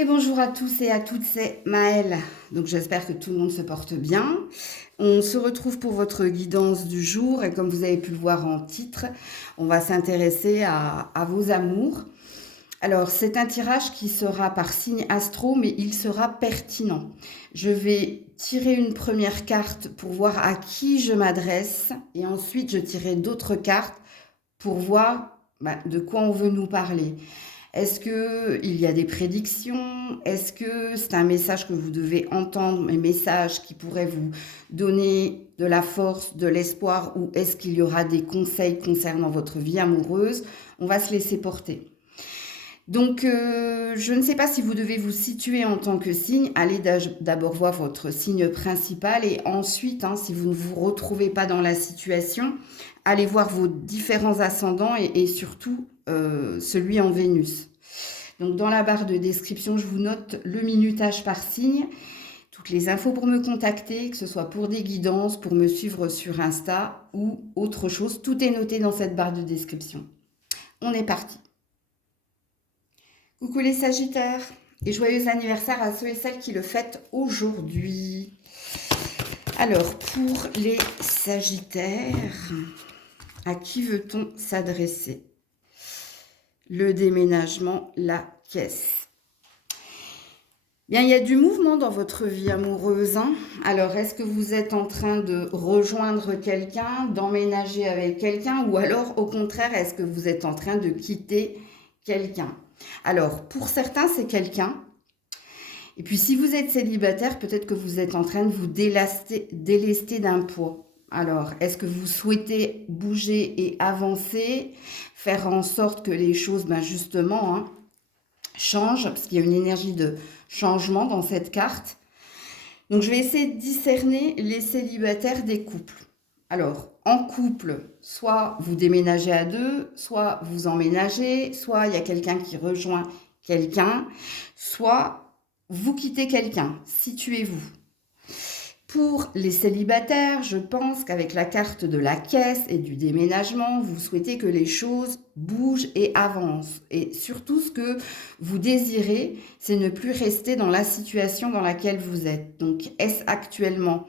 Et bonjour à tous et à toutes, c'est Maëlle. Donc j'espère que tout le monde se porte bien. On se retrouve pour votre guidance du jour et comme vous avez pu le voir en titre, on va s'intéresser à vos amours. Alors c'est un tirage qui sera par signe astro, mais il sera pertinent. Je vais tirer une première carte pour voir à qui je m'adresse et ensuite je tirerai d'autres cartes pour voir de quoi on veut nous parler. Est-ce qu'il y a des prédictions? Est-ce que c'est un message que vous devez entendre, un message qui pourrait vous donner de la force, de l'espoir, ou est-ce qu'il y aura des conseils concernant votre vie amoureuse? On va se laisser porter. Donc, je ne sais pas si vous devez vous situer en tant que signe. Allez d'abord voir votre signe principal et ensuite, si vous ne vous retrouvez pas dans la situation, allez voir vos différents ascendants et surtout celui en Vénus. Donc, dans la barre de description, je vous note le minutage par signe, toutes les infos pour me contacter, que ce soit pour des guidances, pour me suivre sur Insta ou autre chose. Tout est noté dans cette barre de description. On est parti. Coucou les Sagittaires et joyeux anniversaire à ceux et celles qui le fêtent aujourd'hui. Alors, pour les Sagittaires, à qui veut-on s'adresser? Le déménagement, la caisse. Bien, il y a du mouvement dans votre vie amoureuse. Alors, est-ce que vous êtes en train de rejoindre quelqu'un, d'emménager avec quelqu'un, ou alors, au contraire, est-ce que vous êtes en train de quitter quelqu'un? Alors, pour certains, c'est quelqu'un. Et puis, si vous êtes célibataire, peut-être que vous êtes en train de vous délester d'un poids. Alors, est-ce que vous souhaitez bouger et avancer, faire en sorte que les choses, justement, changent, parce qu'il y a une énergie de changement dans cette carte. Donc, je vais essayer de discerner les célibataires des couples. Alors, en couple, soit vous déménagez à deux, soit vous emménagez, soit il y a quelqu'un qui rejoint quelqu'un, soit vous quittez quelqu'un. Situez-vous. Pour les célibataires, je pense qu'avec la carte de la caisse et du déménagement, vous souhaitez que les choses bougent et avancent. Et surtout, ce que vous désirez, c'est ne plus rester dans la situation dans laquelle vous êtes. Donc, est-ce actuellement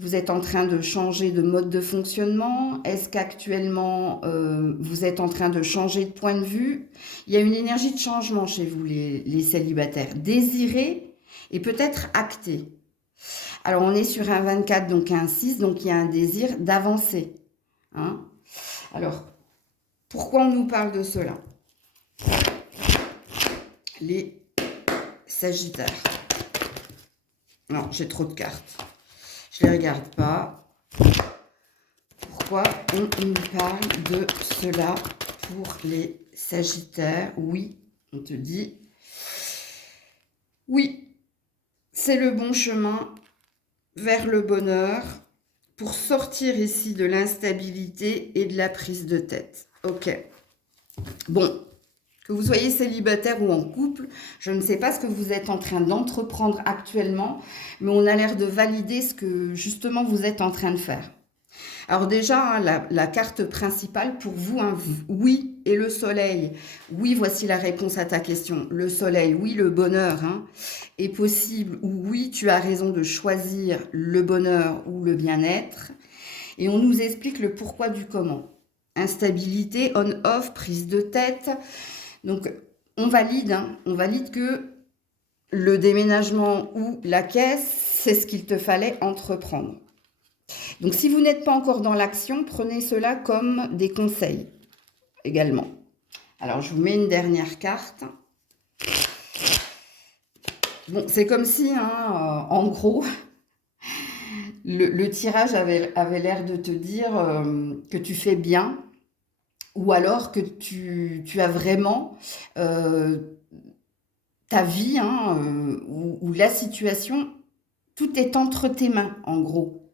vous êtes en train de changer de mode de fonctionnement? Est-ce qu'actuellement, vous êtes en train de changer de point de vue? Il y a une énergie de changement chez vous, les célibataires. Désiré et peut-être acté. Alors, on est sur un 24, donc un 6, donc il y a un désir d'avancer. Alors, pourquoi on nous parle de cela? Les Sagittaires. Non, j'ai trop de cartes. Je ne les regarde pas. Pourquoi on nous parle de cela pour les Sagittaires? Oui, on te dit. Oui, c'est le bon chemin vers le bonheur pour sortir ici de l'instabilité et de la prise de tête. Ok. Bon, que vous soyez célibataire ou en couple, je ne sais pas ce que vous êtes en train d'entreprendre actuellement, mais on a l'air de valider ce que justement vous êtes en train de faire. Alors déjà, la carte principale pour vous, oui et le soleil. Oui, voici la réponse à ta question. Le soleil, oui, le bonheur est possible. Ou oui, tu as raison de choisir le bonheur ou le bien-être. Et on nous explique le pourquoi du comment. Instabilité, on-off, prise de tête. Donc, on valide que le déménagement ou la caisse, c'est ce qu'il te fallait entreprendre. Donc, si vous n'êtes pas encore dans l'action, prenez cela comme des conseils également. Alors, je vous mets une dernière carte. Bon, c'est comme si, en gros, le tirage avait l'air de te dire que tu fais bien ou alors que tu as vraiment ta vie ou la situation, tout est entre tes mains, en gros.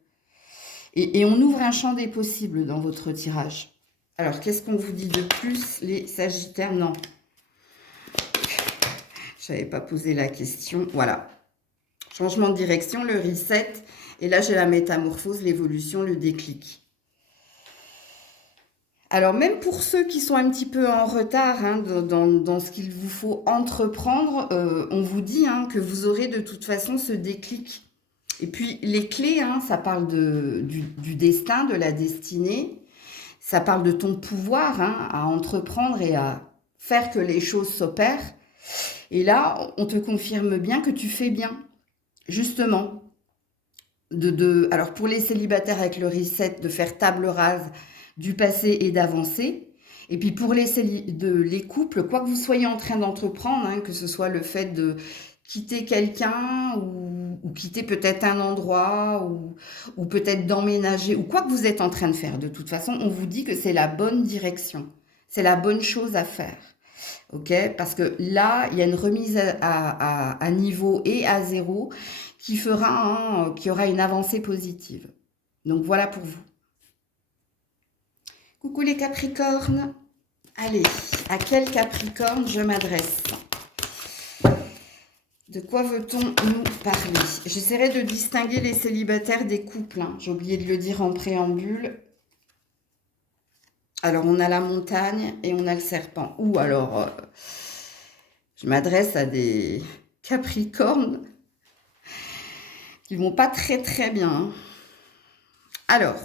Et on ouvre un champ des possibles dans votre tirage. Alors, qu'est-ce qu'on vous dit de plus, les Sagittaires? Non. Je n'avais pas posé la question. Voilà. Changement de direction, le reset. Et là, j'ai la métamorphose, l'évolution, le déclic. Alors, même pour ceux qui sont un petit peu en retard hein, dans ce qu'il vous faut entreprendre, on vous dit hein, que vous aurez de toute façon ce déclic. Et puis, les clés, hein, ça parle du destin, de la destinée. Ça parle de ton pouvoir hein, à entreprendre et à faire que les choses s'opèrent. Et là, on te confirme bien que tu fais bien, justement. Alors, pour les célibataires avec le reset, de faire table rase du passé et d'avancer. Et puis pour les couples, quoi que vous soyez en train d'entreprendre, hein, que ce soit le fait de quitter quelqu'un ou quitter peut-être un endroit ou peut-être d'emménager ou quoi que vous êtes en train de faire, de toute façon, on vous dit que c'est la bonne direction, c'est la bonne chose à faire. Ok, parce que là, il y a une remise à niveau et à zéro qui fera, qui aura une avancée positive. Donc voilà pour vous. Coucou les Capricornes. Allez, à quel Capricorne je m'adresse? De quoi veut-on nous parler? J'essaierai de distinguer les célibataires des couples. Hein. J'ai oublié de le dire en préambule. Alors, on a la montagne et on a le serpent. Ou alors, je m'adresse à des Capricornes qui vont pas très très bien. Hein. Alors,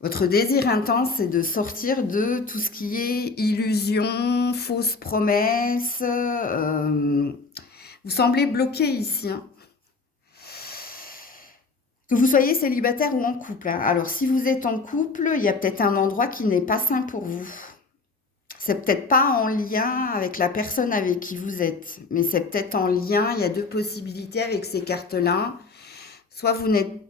votre désir intense, c'est de sortir de tout ce qui est illusion, fausses promesses. Vous semblez bloqué ici. Hein. Que vous soyez célibataire ou en couple. Hein. Alors, si vous êtes en couple, il y a peut-être un endroit qui n'est pas sain pour vous. C'est peut-être pas en lien avec la personne avec qui vous êtes, mais c'est peut-être en lien, il y a deux possibilités avec ces cartes-là. Soit vous n'êtes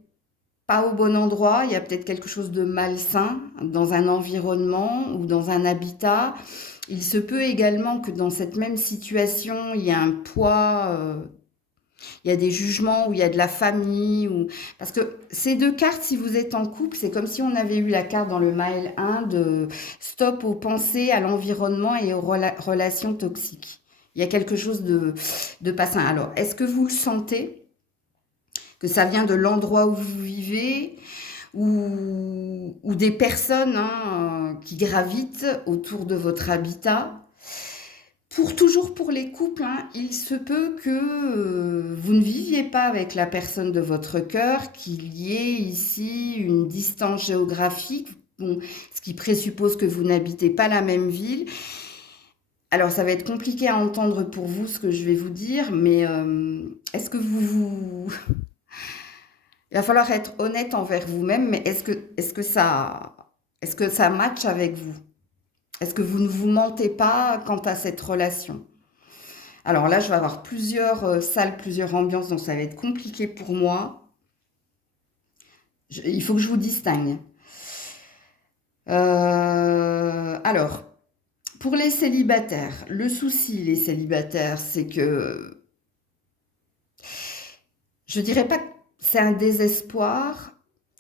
pas au bon endroit, il y a peut-être quelque chose de malsain dans un environnement ou dans un habitat. Il se peut également que dans cette même situation, il y a un poids, il y a des jugements, où il y a de la famille. Parce que ces deux cartes, si vous êtes en couple, c'est comme si on avait eu la carte dans le Mile 1 de stop aux pensées, à l'environnement et aux relations toxiques. Il y a quelque chose de pas sain. Alors, est-ce que vous le sentez? Que ça vient de l'endroit où vous vivez ou des personnes hein, qui gravitent autour de votre habitat. Toujours pour les couples, hein, il se peut que vous ne viviez pas avec la personne de votre cœur, qu'il y ait ici une distance géographique, bon, ce qui présuppose que vous n'habitez pas la même ville. Alors, ça va être compliqué à entendre pour vous ce que je vais vous dire, mais est-ce que vous... Il va falloir être honnête envers vous-même, mais est-ce que ça match avec vous? Est-ce que vous ne vous mentez pas quant à cette relation? Alors là, je vais avoir plusieurs salles, plusieurs ambiances, donc ça va être compliqué pour moi. Il faut que je vous distingue. Alors, pour les célibataires, le souci, les célibataires, c'est que je dirais pas que c'est un désespoir.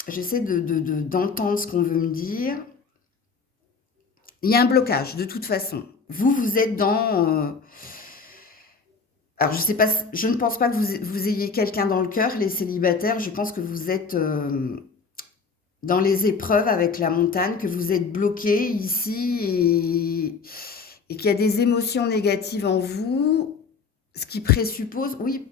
J'essaie d'entendre ce qu'on veut me dire. Il y a un blocage, de toute façon. Vous êtes dans... alors, je sais pas, je ne pense pas que vous ayez quelqu'un dans le cœur, les célibataires. Je pense que vous êtes dans les épreuves avec la montagne, que vous êtes bloqué ici et qu'il y a des émotions négatives en vous, ce qui présuppose... Oui,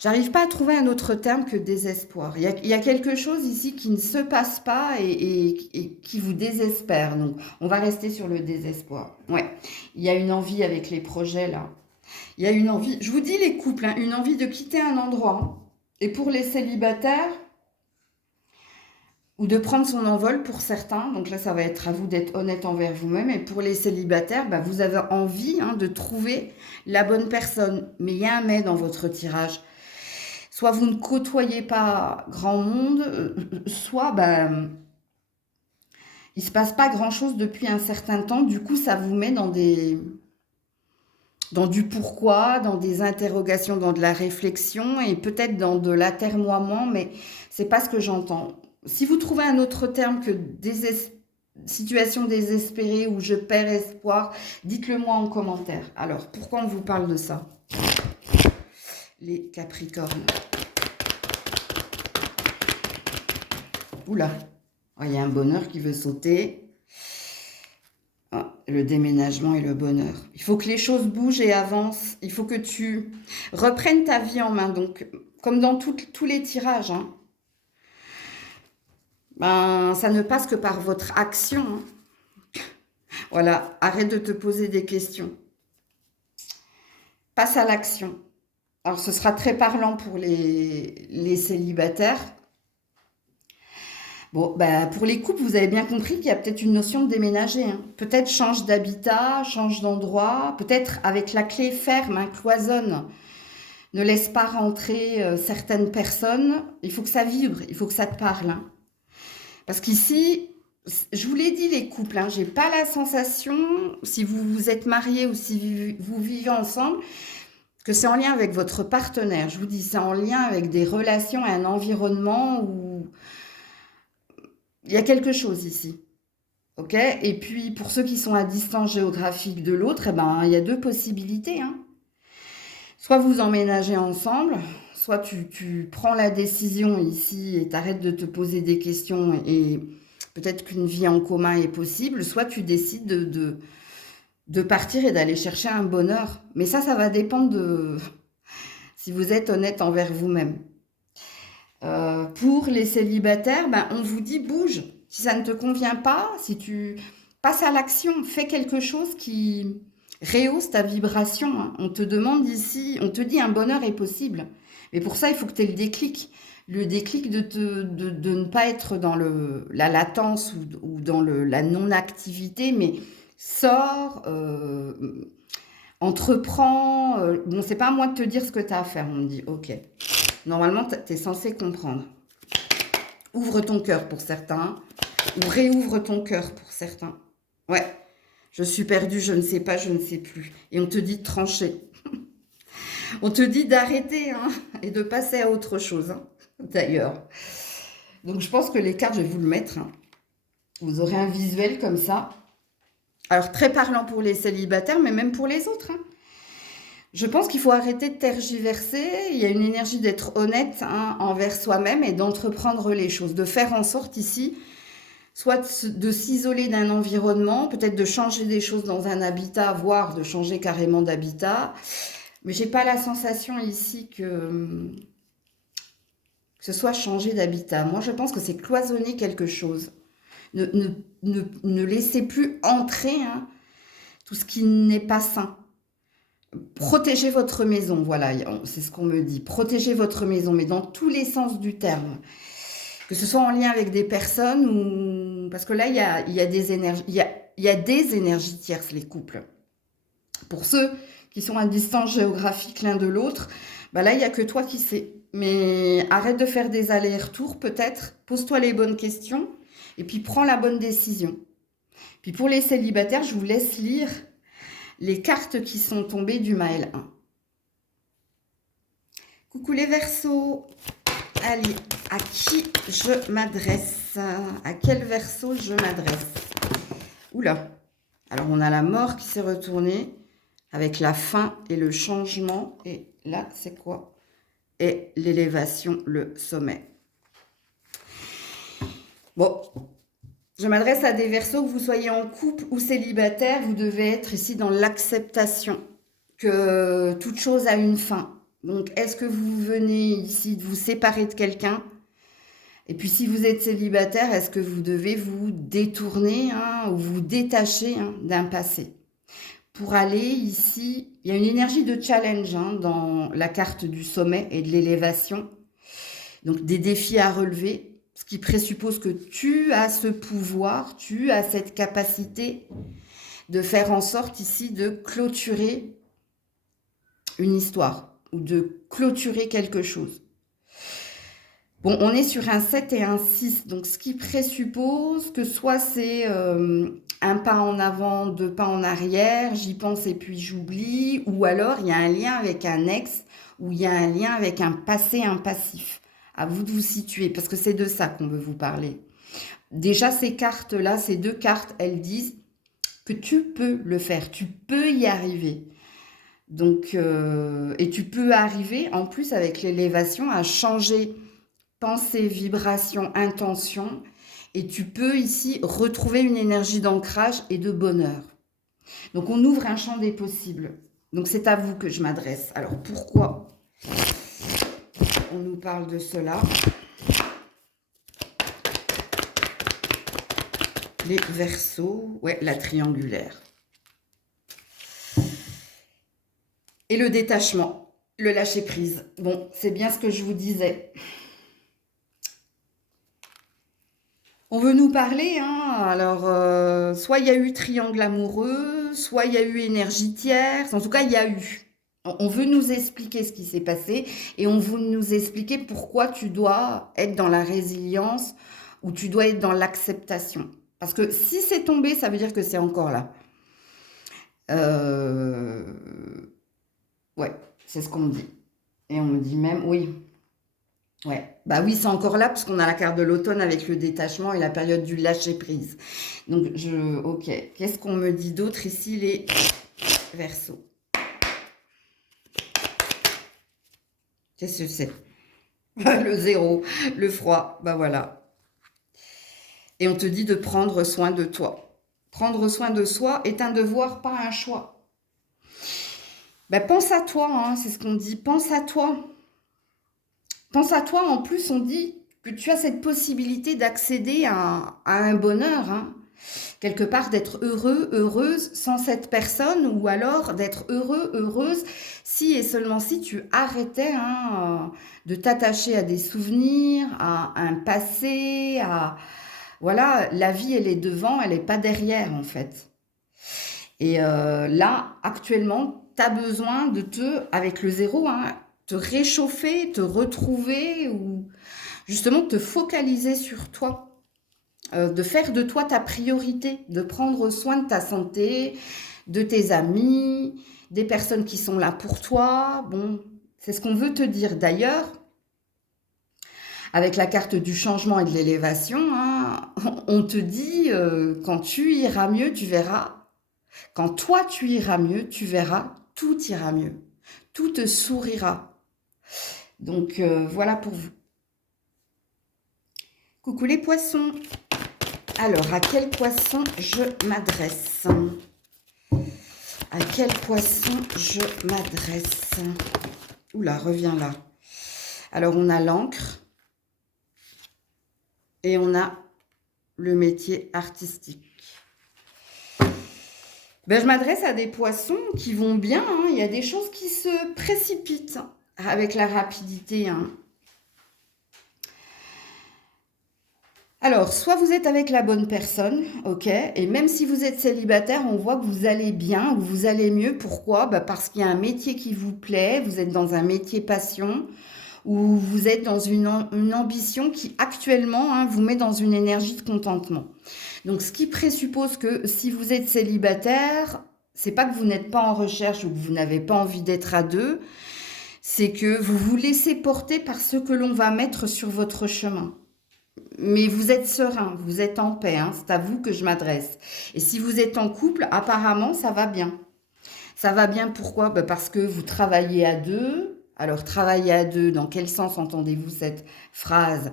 j'arrive pas à trouver un autre terme que désespoir. Il y a quelque chose ici qui ne se passe pas et qui vous désespère. Donc, on va rester sur le désespoir. Ouais, il y a une envie avec les projets là. Il y a une envie, je vous dis les couples, hein, une envie de quitter un endroit. Et pour les célibataires, ou de prendre son envol pour certains. Donc là, ça va être à vous d'être honnête envers vous-même. Et pour les célibataires, bah, vous avez envie hein, de trouver la bonne personne. Mais il y a un mais dans votre tirage. Soit vous ne côtoyez pas grand monde, soit ben, il ne se passe pas grand-chose depuis un certain temps. Du coup, ça vous met dans du pourquoi, dans des interrogations, dans de la réflexion et peut-être dans de l'atermoiement, mais c'est pas ce que j'entends. Si vous trouvez un autre terme que situation désespérée ou je perds espoir, dites-le moi en commentaire. Alors, pourquoi on vous parle de ça? Les Capricornes. Oula, il y a un bonheur qui veut sauter. le déménagement et le bonheur. Il faut que les choses bougent et avancent. Il faut que tu reprennes ta vie en main. Donc, comme dans tous les tirages, hein, ben, ça ne passe que par votre action. Hein. Voilà, arrête de te poser des questions. Passe à l'action. Alors, ce sera très parlant pour les célibataires. Bon, bah, pour les couples, vous avez bien compris qu'il y a peut-être une notion de déménager. Hein. Peut-être change d'habitat, change d'endroit, peut-être avec la clé ferme, hein, cloisonne. Ne laisse pas rentrer certaines personnes. Il faut que ça vibre, il faut que ça te parle. Hein. Parce qu'ici, je vous l'ai dit les couples, hein, j'ai pas la sensation, si vous vous êtes mariés ou si vous vivez ensemble, que c'est en lien avec votre partenaire. Je vous dis, c'est en lien avec des relations et un environnement où il y a quelque chose ici. Ok. Et puis, pour ceux qui sont à distance géographique de l'autre, eh ben, il y a deux possibilités. Hein. Soit vous emménagez ensemble, soit tu prends la décision ici et t'arrêtes de te poser des questions et peut-être qu'une vie en commun est possible, soit tu décides de partir et d'aller chercher un bonheur. Mais ça va dépendre de si vous êtes honnête envers vous-même. Pour les célibataires, ben, on vous dit bouge. Si ça ne te convient pas, si tu passes à l'action, fais quelque chose qui rehausse ta vibration. Hein. On te demande ici, on te dit un bonheur est possible. Mais pour ça, il faut que tu aies le déclic. Le déclic de ne pas être dans la latence ou dans la non-activité, mais sors, entreprends. Bon, c'est pas à moi de te dire ce que tu as à faire. On me dit, ok. Normalement, tu es censé comprendre. Ouvre ton cœur pour certains, ou réouvre ton cœur pour certains. Ouais, je suis perdue, je ne sais pas, je ne sais plus. Et on te dit de trancher. On te dit d'arrêter hein, et de passer à autre chose, hein, d'ailleurs. Donc, je pense que les cartes, je vais vous le mettre. Hein. Vous aurez un visuel comme ça. Alors, très parlant pour les célibataires, mais même pour les autres. Hein. Je pense qu'il faut arrêter de tergiverser. Il y a une énergie d'être honnête hein, envers soi-même et d'entreprendre les choses, de faire en sorte ici, soit de s'isoler d'un environnement, peut-être de changer des choses dans un habitat, voire de changer carrément d'habitat. Mais j'ai pas la sensation ici que ce soit changer d'habitat. Moi, je pense que c'est cloisonner quelque chose. Ne laissez plus entrer hein, tout ce qui n'est pas sain. Protégez votre maison, voilà, c'est ce qu'on me dit. Protégez votre maison, mais dans tous les sens du terme. Que ce soit en lien avec des personnes ou... Parce que là, il y a des énergies, il y a des énergies tierces, les couples. Pour ceux qui sont à distance géographique l'un de l'autre, bah là, il n'y a que toi qui sais. Mais arrête de faire des allers-retours, peut-être. Pose-toi les bonnes questions et puis prends la bonne décision. Puis pour les célibataires, je vous laisse lire les cartes qui sont tombées du Maël 1. Coucou les Verseaux. Allez, à qui je m'adresse? À quel Verseau je m'adresse? Oula. Alors, on a la mort qui s'est retournée avec la fin et le changement. Et là, c'est quoi? Et l'élévation, le sommet. Bon. Je m'adresse à des Verseaux, que vous soyez en couple ou célibataire, vous devez être ici dans l'acceptation que toute chose a une fin. Donc, est-ce que vous venez ici de vous séparer de quelqu'un? Et puis, si vous êtes célibataire, est-ce que vous devez vous détourner hein, ou vous détacher hein, d'un passé? Pour aller ici, il y a une énergie de challenge hein, dans la carte du sommet et de l'élévation. Donc, des défis à relever. Ce qui présuppose que tu as ce pouvoir, tu as cette capacité de faire en sorte ici de clôturer une histoire ou de clôturer quelque chose. Bon, on est sur un 7 et un 6, donc ce qui présuppose que soit c'est un pas en avant, deux pas en arrière, j'y pense et puis j'oublie, ou alors il y a un lien avec un ex, ou il y a un lien avec un passé, un passif. À vous de vous situer, parce que c'est de ça qu'on veut vous parler. Déjà, ces cartes-là, ces deux cartes, elles disent que tu peux le faire, tu peux y arriver. Donc, et tu peux arriver, en plus, avec l'élévation, à changer pensée, vibration, intention, et tu peux ici retrouver une énergie d'ancrage et de bonheur. Donc, on ouvre un champ des possibles. Donc, c'est à vous que je m'adresse. Alors, pourquoi on nous parle de cela? Les Verseaux, ouais, la triangulaire. Et le détachement, le lâcher-prise. Bon, c'est bien ce que je vous disais. On veut nous parler, hein. Alors, soit il y a eu triangle amoureux, soit il y a eu énergie tierce. En tout cas, il y a eu. On veut nous expliquer ce qui s'est passé et on veut nous expliquer pourquoi tu dois être dans la résilience ou tu dois être dans l'acceptation. Parce que si c'est tombé, ça veut dire que c'est encore là. Euh, Ouais, c'est ce qu'on me dit. Et on me dit même, oui, ouais. Bah oui, c'est encore là parce qu'on a la carte de l'automne avec le détachement et la période du lâcher-prise. Donc, ok. Qu'est-ce qu'on me dit d'autre ici, les Verseaux? Qu'est-ce que c'est? Le zéro, le froid, bah voilà. Et on te dit de prendre soin de toi. Prendre soin de soi est un devoir, pas un choix. Bah, pense à toi, hein, c'est ce qu'on dit. Pense à toi. Pense à toi, en plus, on dit que tu as cette possibilité d'accéder à un bonheur, hein. Quelque part d'être heureux, heureuse sans cette personne, ou alors d'être heureux, heureuse si et seulement si tu arrêtais, hein, de t'attacher à des souvenirs, à un passé, Voilà, la vie, elle est devant, elle n'est pas derrière, en fait. Et là, actuellement, tu as besoin avec le zéro, hein, te réchauffer, te retrouver ou justement te focaliser sur toi, de faire de toi ta priorité, de prendre soin de ta santé, de tes amis, des personnes qui sont là pour toi. Bon, c'est ce qu'on veut te dire. D'ailleurs, avec la carte du changement et de l'élévation, hein, on te dit quand tu iras mieux, tu verras. Quand toi tu iras mieux, tu verras, tout ira mieux. Tout te sourira. Donc voilà pour vous. Coucou les poissons. Alors, à quel poisson je m'adresse? À quel poisson je m'adresse? Oula, reviens là. Alors, on a l'encre et on a le métier artistique. Ben, je m'adresse à des poissons qui vont bien, hein. Il y a des choses qui se précipitent avec la rapidité, hein. Alors, soit vous êtes avec la bonne personne, ok, et même si vous êtes célibataire, on voit que vous allez bien, ou vous allez mieux. Pourquoi? Bah parce qu'il y a un métier qui vous plaît, vous êtes dans un métier passion, ou vous êtes dans une ambition qui actuellement, hein, vous met dans une énergie de contentement. Donc, ce qui présuppose que si vous êtes célibataire, c'est pas que vous n'êtes pas en recherche ou que vous n'avez pas envie d'être à deux, c'est que vous vous laissez porter par ce que l'on va mettre sur votre chemin. Mais vous êtes serein, vous êtes en paix, hein, c'est à vous que je m'adresse. Et si vous êtes en couple, apparemment, ça va bien. Ça va bien, pourquoi? Bah parce que vous travaillez à deux. Alors, travailler à deux, dans quel sens entendez-vous cette phrase?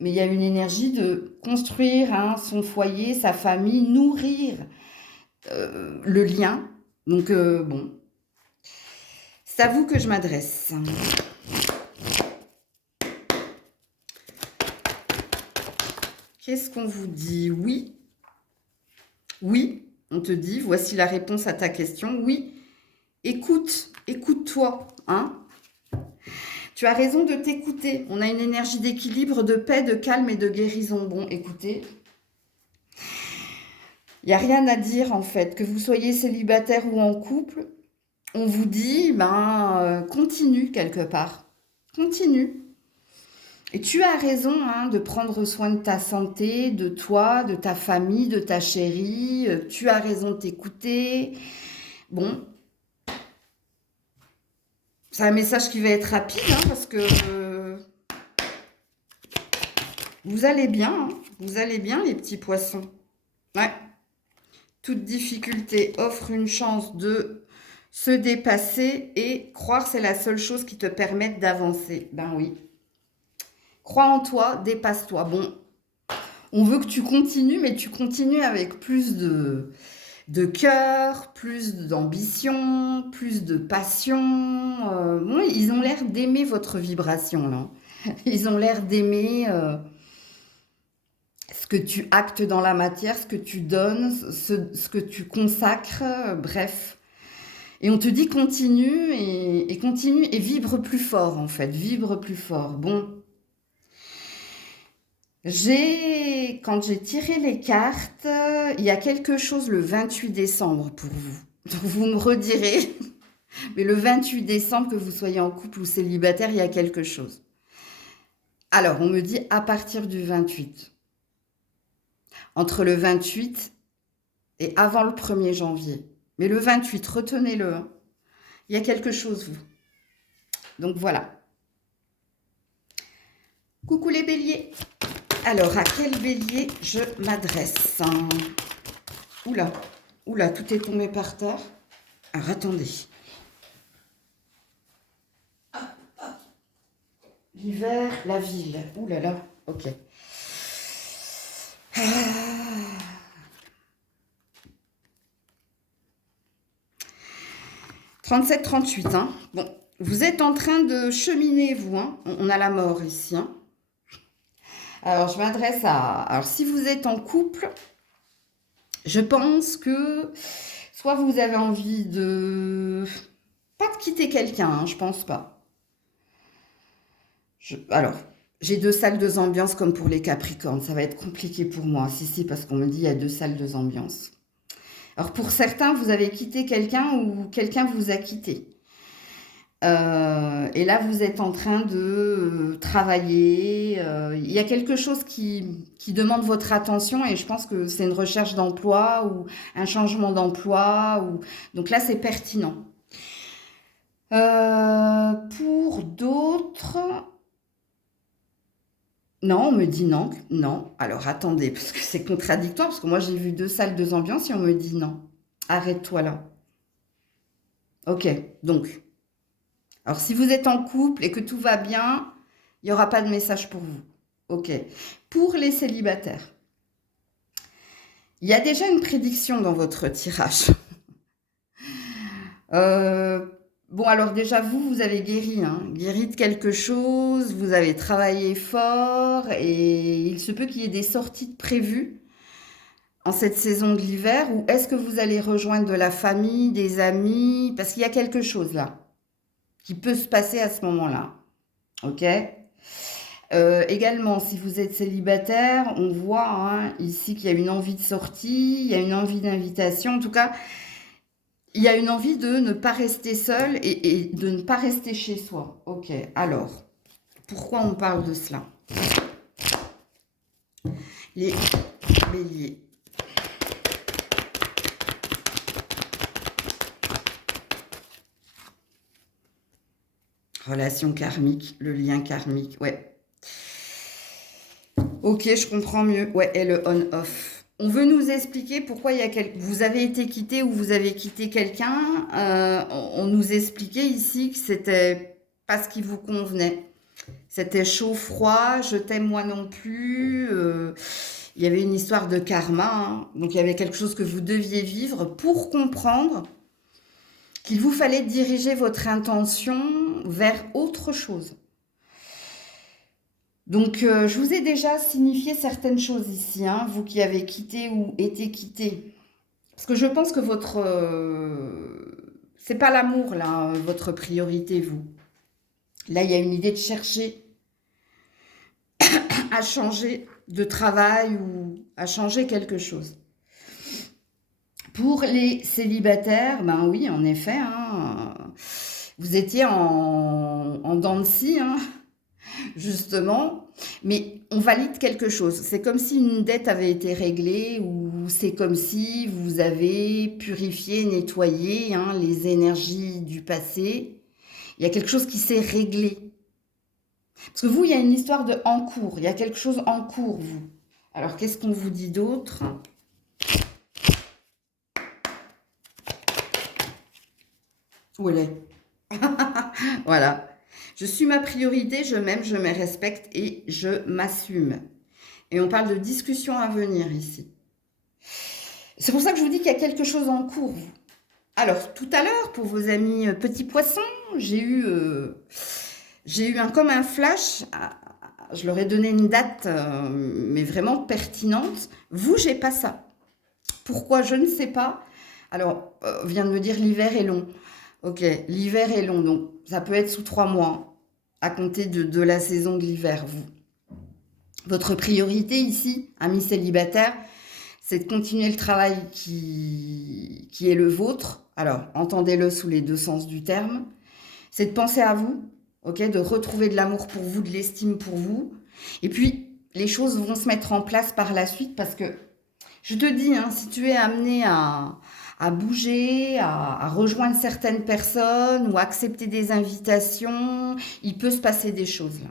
Mais il y a une énergie de construire, hein, son foyer, sa famille, nourrir le lien. Donc, bon, c'est à vous que je m'adresse. Qu'est-ce qu'on vous dit? Oui. Oui, on te dit, voici la réponse à ta question. Oui, écoute, écoute-toi, hein. Tu as raison de t'écouter. On a une énergie d'équilibre, de paix, de calme et de guérison. Bon, écoutez, il n'y a rien à dire en fait. Que vous soyez célibataire ou en couple, on vous dit, continue quelque part. Continue. Et tu as raison, hein, de prendre soin de ta santé, de toi, de ta famille, de ta chérie. Tu as raison de t'écouter. Bon, c'est un message qui va être rapide, hein, parce que vous allez bien, hein, vous allez bien les petits poissons. Ouais. Toute difficulté offre une chance de se dépasser et croire c'est la seule chose qui te permette d'avancer. Ben oui. Crois en toi, dépasse-toi. Bon, on veut que tu continues, mais tu continues avec plus de cœur, plus d'ambition, plus de passion. Bon, ils ont l'air d'aimer votre vibration, là. Ils ont l'air d'aimer ce que tu actes dans la matière, ce que tu donnes, ce que tu consacres, bref. Et on te dit continue et continue et vibre plus fort, en fait, vibre plus fort. Bon, quand j'ai tiré les cartes, il y a quelque chose le 28 décembre pour vous. Donc vous me redirez, mais le 28 décembre, que vous soyez en couple ou célibataire, il y a quelque chose. Alors, on me dit à partir du 28. Entre le 28 et avant le 1er janvier. Mais le 28, retenez-le, hein. Il y a quelque chose, vous. Donc voilà. Coucou les béliers. Alors, à quel bélier je m'adresse? Oula, oula, tout est tombé par terre. Alors, attendez. L'hiver, la ville. Ouh là là, ok. 37-38, hein. Bon, vous êtes en train de cheminer, vous, hein. On a la mort ici, hein. Alors, je m'adresse à... Alors, si vous êtes en couple, je pense que soit vous avez envie de... Pas de quitter quelqu'un, hein, je pense pas. Alors, j'ai 2 salles, 2 ambiances comme pour les Capricornes. Ça va être compliqué pour moi. Si, parce qu'on me dit il y a 2 salles, 2 ambiances. Alors, pour certains, vous avez quitté quelqu'un ou quelqu'un vous a quitté. Et là, vous êtes en train de travailler. Il y a quelque chose qui demande votre attention et je pense que c'est une recherche d'emploi ou un changement d'emploi. Donc là, c'est pertinent. Pour d'autres... Non, on me dit non. Non. Alors, attendez, parce que c'est contradictoire, parce que moi, j'ai vu 2 salles, 2 ambiances et on me dit non. Arrête-toi là. Ok, donc... Alors, si vous êtes en couple et que tout va bien, il n'y aura pas de message pour vous. Ok. Pour les célibataires, il y a déjà une prédiction dans votre tirage. Bon, alors déjà, vous avez guéri, hein, guéri de quelque chose, vous avez travaillé fort et il se peut qu'il y ait des sorties de prévues en cette saison de l'hiver ou est-ce que vous allez rejoindre de la famille, des amis, parce qu'il y a quelque chose là qui peut se passer à ce moment-là. Ok. Également, si vous êtes célibataire, on voit hein, ici qu'il y a une envie de sortie, il y a une envie d'invitation. En tout cas, il y a une envie de ne pas rester seul et de ne pas rester chez soi. Ok, alors, pourquoi on parle de cela? Les béliers. Relation karmique, le lien karmique, ouais. Ok, je comprends mieux. Ouais, et le on-off. On veut nous expliquer pourquoi vous avez été quitté ou vous avez quitté quelqu'un. On nous expliquait ici que c'était pas ce qui vous convenait. C'était chaud, froid, je t'aime moi non plus. Il y avait une histoire de karma. Hein. Donc il y avait quelque chose que vous deviez vivre pour comprendre qu'il vous fallait diriger votre intention vers autre chose. Donc, je vous ai déjà signifié certaines choses ici, hein, vous qui avez quitté ou été quitté. Parce que je pense que c'est pas l'amour, là, votre priorité, vous. Là, il y a une idée de chercher à changer de travail ou à changer quelque chose. Pour les célibataires, ben oui, en effet, hein, vous étiez en dents de scie, hein, justement, mais on valide quelque chose. C'est comme si une dette avait été réglée ou c'est comme si vous avez purifié, nettoyé hein, les énergies du passé. Il y a quelque chose qui s'est réglé. Parce que vous, il y a une histoire de en cours. Il y a quelque chose en cours, vous. Alors, qu'est-ce qu'on vous dit d'autre ? Où elle est ? Voilà. Je suis ma priorité, je m'aime, je me respecte et je m'assume. Et on parle de discussions à venir ici. C'est pour ça que je vous dis qu'il y a quelque chose en cours. Alors, tout à l'heure, pour vos amis petits poissons, j'ai eu comme un flash. Je leur ai donné une date, mais vraiment pertinente. Vous, j'ai pas ça. Pourquoi? Je ne sais pas. Alors, vient de me dire l'hiver est long. Ok, l'hiver est long, donc ça peut être sous 3 mois, à compter de la saison de l'hiver. Votre priorité ici, amis célibataires, c'est de continuer le travail qui est le vôtre. Alors, entendez-le sous les deux sens du terme. C'est de penser à vous, ok, de retrouver de l'amour pour vous, de l'estime pour vous. Et puis, les choses vont se mettre en place par la suite parce que, je te dis, hein, si tu es amené à bouger, à rejoindre certaines personnes ou accepter des invitations, il peut se passer des choses là.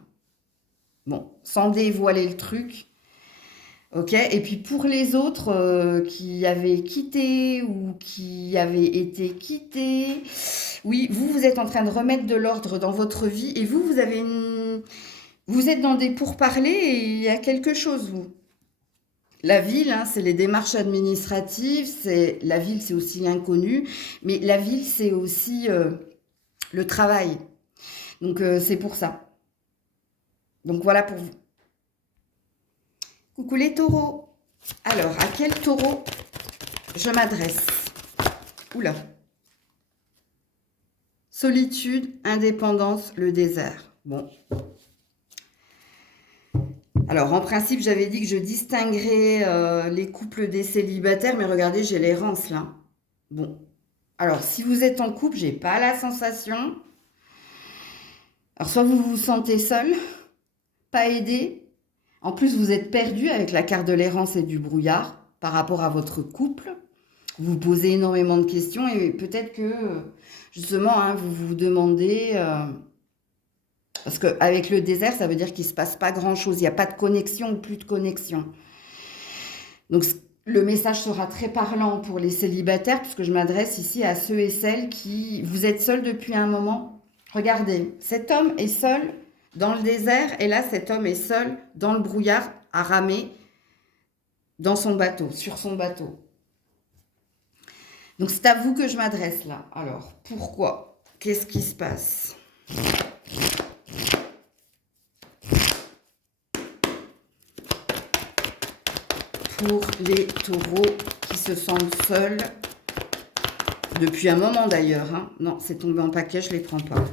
Bon, sans dévoiler le truc. Ok, et puis pour les autres qui avaient quitté ou qui avaient été quittés, oui, vous êtes en train de remettre de l'ordre dans votre vie et vous êtes dans des pourparlers et il y a quelque chose, vous. La ville, hein, c'est les démarches administratives, la ville, c'est aussi l'inconnu, mais la ville, c'est aussi le travail. Donc c'est pour ça. Donc voilà pour vous. Coucou les taureaux. Alors, à quel taureau je m'adresse? Oula. Solitude, indépendance, le désert. Bon. Alors, en principe, j'avais dit que je distinguerais les couples des célibataires, mais regardez, j'ai l'errance là. Bon. Alors, si vous êtes en couple, j'ai pas la sensation. Alors, soit vous vous sentez seul, pas aidé. En plus, vous êtes perdu avec la carte de l'errance et du brouillard par rapport à votre couple. Vous vous posez énormément de questions et peut-être que, justement, hein, vous vous demandez... parce qu'avec le désert, ça veut dire qu'il ne se passe pas grand-chose. Il n'y a pas de connexion ou plus de connexion. Donc, le message sera très parlant pour les célibataires puisque je m'adresse ici à ceux et celles qui... Vous êtes seuls depuis un moment. Regardez, cet homme est seul dans le désert et là, cet homme est seul dans le brouillard à ramer dans son bateau, sur son bateau. Donc, c'est à vous que je m'adresse là. Alors, pourquoi? Qu'est-ce qui se passe? Pour les taureaux qui se sentent seuls, depuis un moment d'ailleurs. Hein. Non, c'est tombé en paquet, je ne les prends pas.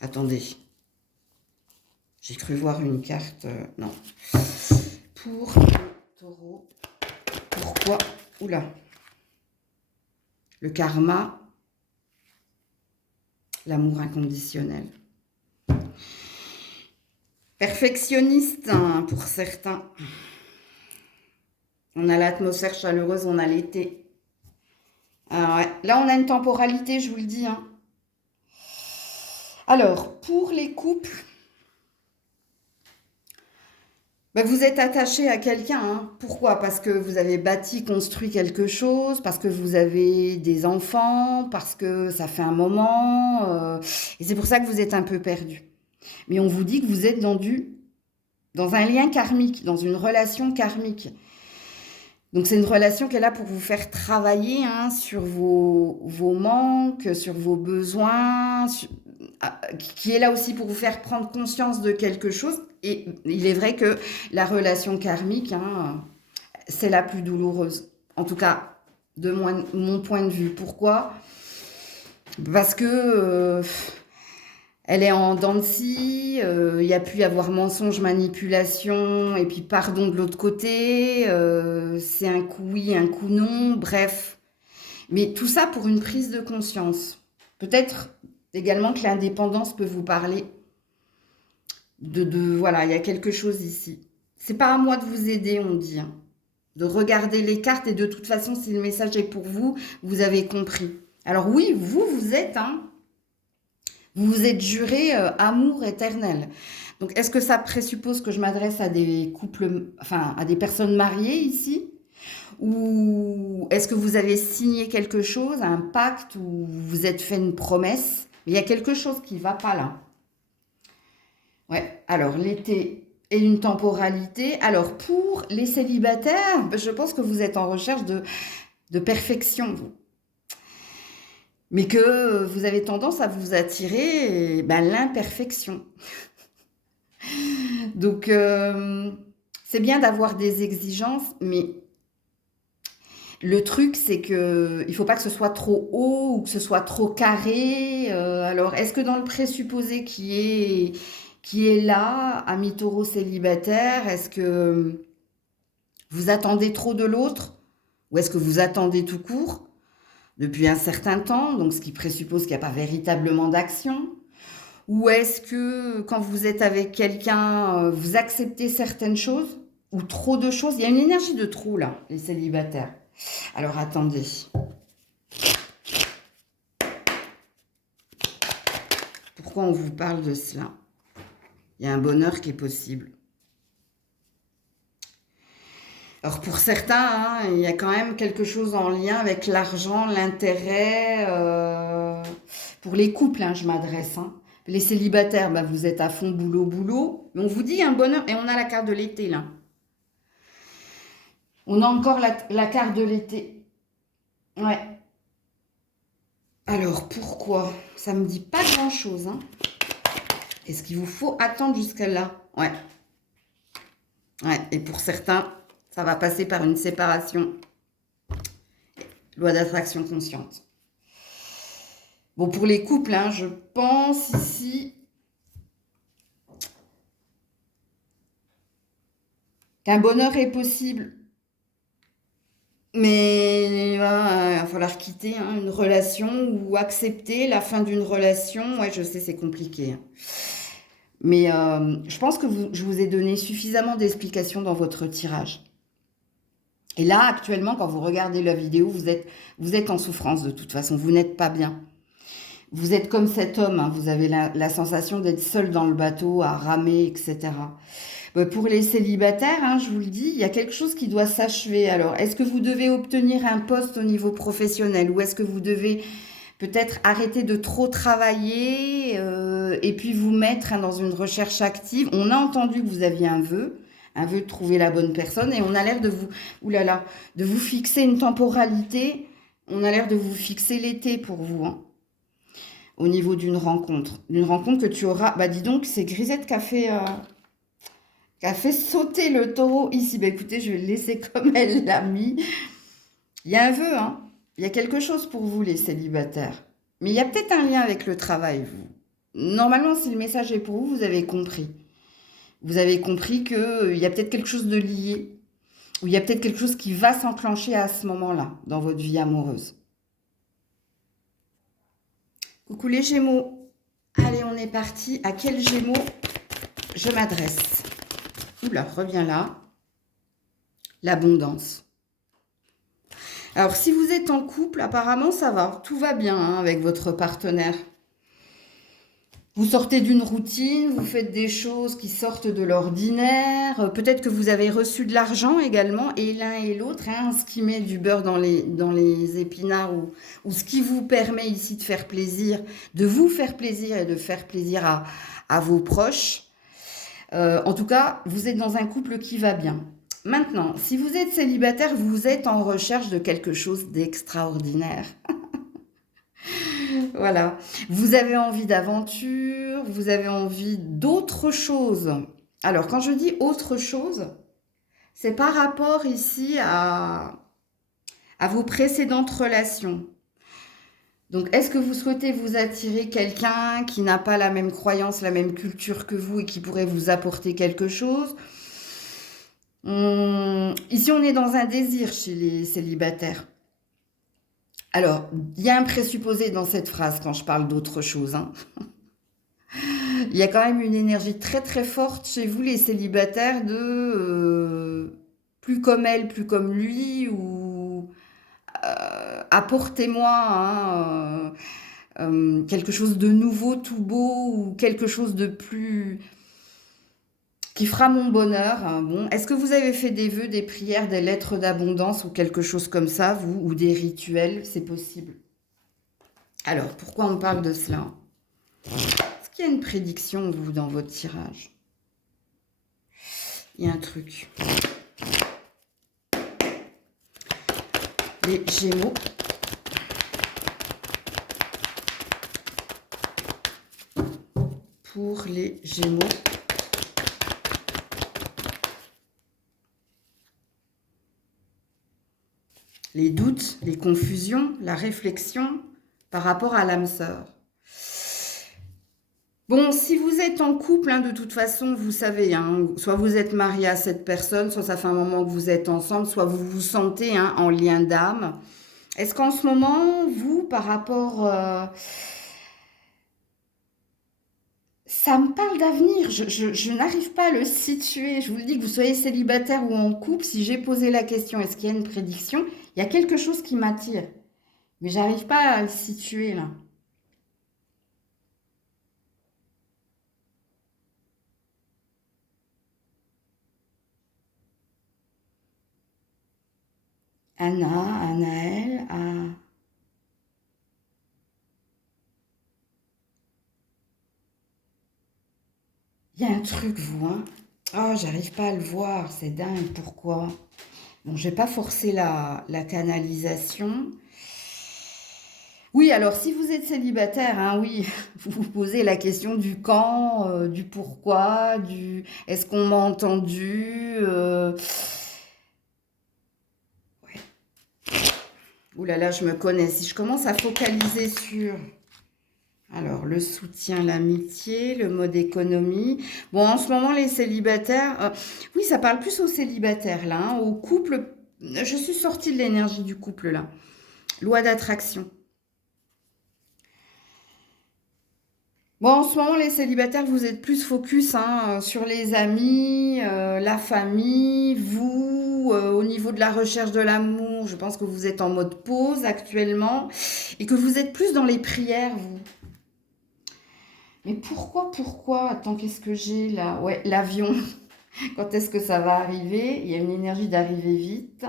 Attendez. J'ai cru voir une carte. Non. Pour les taureaux, pourquoi? Oula. Le karma, l'amour inconditionnel. Perfectionniste hein, pour certains. On a l'atmosphère chaleureuse, on a l'été. Ouais. Là, on a une temporalité, je vous le dis. Hein. Alors, pour les couples, ben, vous êtes attaché à quelqu'un. Hein. Pourquoi? Parce que vous avez bâti, construit quelque chose, parce que vous avez des enfants, parce que ça fait un moment. Et c'est pour ça que vous êtes un peu perdu. Mais on vous dit que vous êtes dans un lien karmique, dans une relation karmique. Donc, c'est une relation qui est là pour vous faire travailler hein, sur vos manques, sur vos besoins, qui est là aussi pour vous faire prendre conscience de quelque chose. Et il est vrai que la relation karmique, hein, c'est la plus douloureuse. En tout cas, de mon point de vue. Pourquoi? Parce que... elle est en dents de scie, il y a pu y avoir mensonge, manipulation, et puis pardon de l'autre côté, c'est un coup oui, un coup non, bref. Mais tout ça pour une prise de conscience. Peut-être également que l'indépendance peut vous parler voilà, il y a quelque chose ici. C'est pas à moi de vous aider, on dit, hein, de regarder les cartes, et de toute façon, si le message est pour vous, vous avez compris. Alors oui, vous êtes... Hein, vous vous êtes juré amour éternel. Donc, est-ce que ça présuppose que je m'adresse à des couples, enfin, à des personnes mariées ici? Ou est-ce que vous avez signé quelque chose, un pacte, ou vous vous êtes fait une promesse? Mais il y a quelque chose qui ne va pas là. Ouais, alors l'été et une temporalité. Alors, pour les célibataires, je pense que vous êtes en recherche de perfection, vous. Mais que vous avez tendance à vous attirer l'imperfection. Donc, c'est bien d'avoir des exigences, mais le truc, c'est que il faut pas que ce soit trop haut ou que ce soit trop carré. Alors, est-ce que dans le présupposé qui est là, ami taureau célibataire, est-ce que vous attendez trop de l'autre ou est-ce que vous attendez tout court depuis un certain temps, donc ce qui présuppose qu'il n'y a pas véritablement d'action? Ou est-ce que quand vous êtes avec quelqu'un, vous acceptez certaines choses ou trop de choses? Il y a une énergie de trop là, les célibataires. Alors attendez. Pourquoi on vous parle de cela? Il y a un bonheur qui est possible. Alors pour certains, hein, il y a quand même quelque chose en lien avec l'argent, l'intérêt. Pour les couples, hein, je m'adresse. Hein. Les célibataires, vous êtes à fond boulot, boulot. Mais on vous dit un bonheur, et on a la carte de l'été là. On a encore la carte de l'été. Ouais. Alors pourquoi? Ça me dit pas grand-chose. Hein. Est-ce qu'il vous faut attendre jusqu'à là? Ouais. Ouais. Et pour certains, ça va passer par une séparation. Loi d'attraction consciente. Bon, pour les couples, hein, je pense ici qu'un bonheur est possible. Mais il va falloir quitter une relation ou accepter la fin d'une relation. Ouais, je sais, c'est compliqué. Hein. Mais je pense que je vous ai donné suffisamment d'explications dans votre tirage. Et là, actuellement, quand vous regardez la vidéo, vous êtes en souffrance de toute façon. Vous n'êtes pas bien. Vous êtes comme cet homme. Hein, vous avez la sensation d'être seul dans le bateau, à ramer, etc. Pour les célibataires, hein, je vous le dis, il y a quelque chose qui doit s'achever. Alors, est-ce que vous devez obtenir un poste au niveau professionnel ou est-ce que vous devez peut-être arrêter de trop travailler et puis vous mettre dans une recherche active? On a entendu que vous aviez un vœu de trouver la bonne personne et on a l'air de de vous fixer une temporalité. On a l'air de vous fixer l'été pour vous, hein, au niveau d'une rencontre. Une rencontre que tu auras... dis donc, c'est Grisette qui a fait sauter le taureau ici. Écoutez, je vais le laisser comme elle l'a mis. Il y a un vœu, hein. Il y a quelque chose pour vous, les célibataires. Mais il y a peut-être un lien avec le travail, vous. Normalement, si le message est pour vous, vous avez compris. Vous avez compris qu'il y a peut-être quelque chose de lié. Ou il y a peut-être quelque chose qui va s'enclencher à ce moment-là, dans votre vie amoureuse. Coucou les Gémeaux. Allez, on est parti. À quel Gémeaux je m'adresse? Oula, reviens là. L'abondance. Alors, si vous êtes en couple, apparemment, ça va. Tout va bien hein, avec votre partenaire. Vous sortez d'une routine, vous faites des choses qui sortent de l'ordinaire. Peut-être que vous avez reçu de l'argent également, et l'un et l'autre, hein, ce qui met du beurre dans les épinards, ou ce qui vous permet ici de faire plaisir, de vous faire plaisir et de faire plaisir à vos proches. En tout cas, vous êtes dans un couple qui va bien. Maintenant, si vous êtes célibataire, vous êtes en recherche de quelque chose d'extraordinaire. Voilà. Vous avez envie d'aventure, vous avez envie d'autre chose. Alors, quand je dis autre chose, c'est par rapport ici à vos précédentes relations. Donc, est-ce que vous souhaitez vous attirer quelqu'un qui n'a pas la même croyance, la même culture que vous et qui pourrait vous apporter quelque chose? Ici, on est dans un désir chez les célibataires. Alors, il y a un présupposé dans cette phrase quand je parle d'autre chose. Hein. Il y a quand même une énergie très très forte chez vous, les célibataires, de plus comme elle, plus comme lui, ou apportez-moi hein, quelque chose de nouveau, tout beau, ou quelque chose de plus... qui fera mon bonheur. Hein. Bon, est-ce que vous avez fait des vœux, des prières, des lettres d'abondance ou quelque chose comme ça, vous, ou des rituels? C'est possible. Alors, pourquoi on parle de cela? Est-ce qu'il y a une prédiction, vous, dans votre tirage? Il y a un truc. Les Gémeaux. Pour les Gémeaux. Les doutes, les confusions, la réflexion par rapport à l'âme sœur. Bon, si vous êtes en couple, hein, de toute façon, vous savez, hein, soit vous êtes marié à cette personne, soit ça fait un moment que vous êtes ensemble, soit vous vous sentez hein, en lien d'âme. Est-ce qu'en ce moment, vous, par rapport... ça me parle d'avenir, je n'arrive pas à le situer. Je vous le dis, que vous soyez célibataire ou en couple, si j'ai posé la question, est-ce qu'il y a une prédiction? Il y a quelque chose qui m'attire, mais j'arrive pas à le situer là. Anna, Anaël, il y a un truc, vous, hein. Oh, j'arrive pas à le voir, c'est dingue, pourquoi? Bon, je vais pas forcer la canalisation. Oui, alors si vous êtes célibataire, hein, oui, vous vous posez la question du quand, du pourquoi, du est-ce qu'on m'a entendu ouais. Ouh là là, je me connais. Si je commence à focaliser sur alors le soutien, l'amitié, le mode économie. Bon, en ce moment, les célibataires, oui, ça parle plus aux célibataires là, hein, aux couples. Je suis sortie de l'énergie du couple là. Loi d'attraction. Bon, en ce moment, les célibataires, vous êtes plus focus hein, sur les amis, la famille, vous, au niveau de la recherche de l'amour. Je pense que vous êtes en mode pause actuellement et que vous êtes plus dans les prières, vous. Mais pourquoi? Attends, qu'est-ce que j'ai là? Ouais, l'avion. Quand est-ce que ça va arriver? Il y a une énergie d'arriver vite.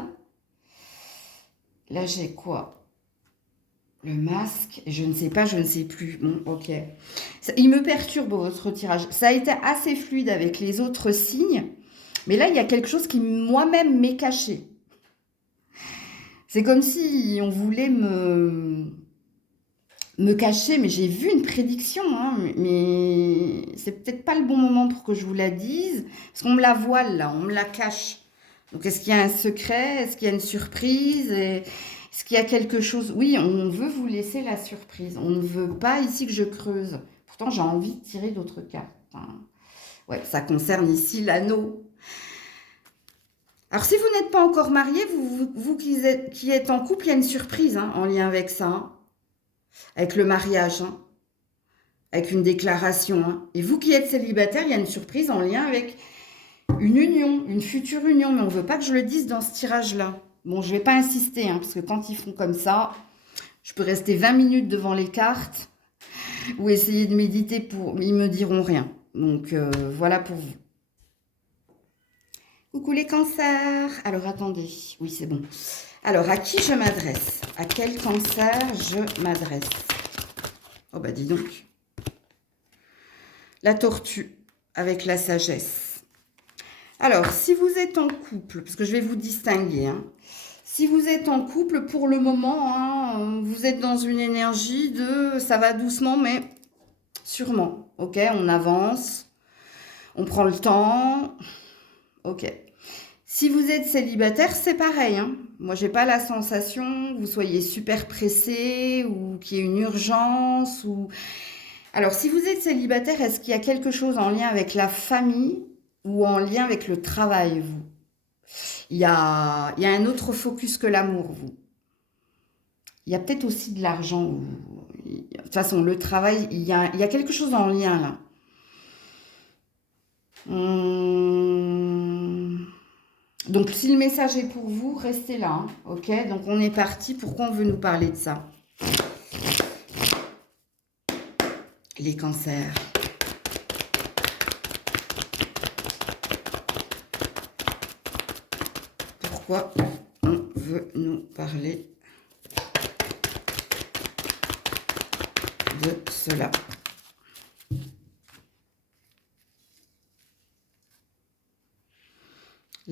Là, j'ai quoi? Le masque, je ne sais pas, je ne sais plus. Bon, ok. Il me perturbe votre tirage. Ça a été assez fluide avec les autres signes, mais là, il y a quelque chose qui moi-même m'est caché. C'est comme si on voulait me cacher, mais j'ai vu une prédiction, hein, mais c'est peut-être pas le bon moment pour que je vous la dise, parce qu'on me la voile là, on me la cache. Donc est-ce qu'il y a un secret? Est-ce qu'il y a une surprise? Est-ce qu'il y a quelque chose? Oui, on veut vous laisser la surprise. On ne veut pas ici que je creuse. Pourtant, j'ai envie de tirer d'autres cartes, hein. Ouais, ça concerne ici l'anneau. Alors, si vous n'êtes pas encore marié, vous qui êtes en couple, il y a une surprise hein, en lien avec ça, hein, avec le mariage, hein, avec une déclaration, hein. Et vous qui êtes célibataire, il y a une surprise en lien avec une union, une future union, mais on ne veut pas que je le dise dans ce tirage-là. Bon, je ne vais pas insister, hein, parce que quand ils font comme ça, je peux rester 20 minutes devant les cartes ou essayer de méditer pour... Ils me diront rien. Donc, voilà pour vous. Coucou les cancers. Alors, attendez. Oui, c'est bon. Alors, à qui je m'adresse? À quel cancer je m'adresse? Oh, bah, dis donc. La tortue avec la sagesse. Alors, si vous êtes en couple, parce que je vais vous distinguer, hein, si vous êtes en couple, pour le moment, hein, vous êtes dans une énergie de ça va doucement, mais sûrement. Ok, on avance, on prend le temps. Ok. Si vous êtes célibataire, c'est pareil, hein. Moi, j'ai pas la sensation que vous soyez super pressé ou qu'il y ait une urgence. Alors, si vous êtes célibataire, est-ce qu'il y a quelque chose en lien avec la famille ou en lien avec le travail, vous? Il y a un autre focus que l'amour, vous. Il y a peut-être aussi de l'argent. De toute façon, le travail, il y a quelque chose en lien là. Donc, si le message est pour vous, restez là, hein, ok? Donc, on est parti. Pourquoi on veut nous parler de ça? Les cancers. Pourquoi on veut nous parler de cela?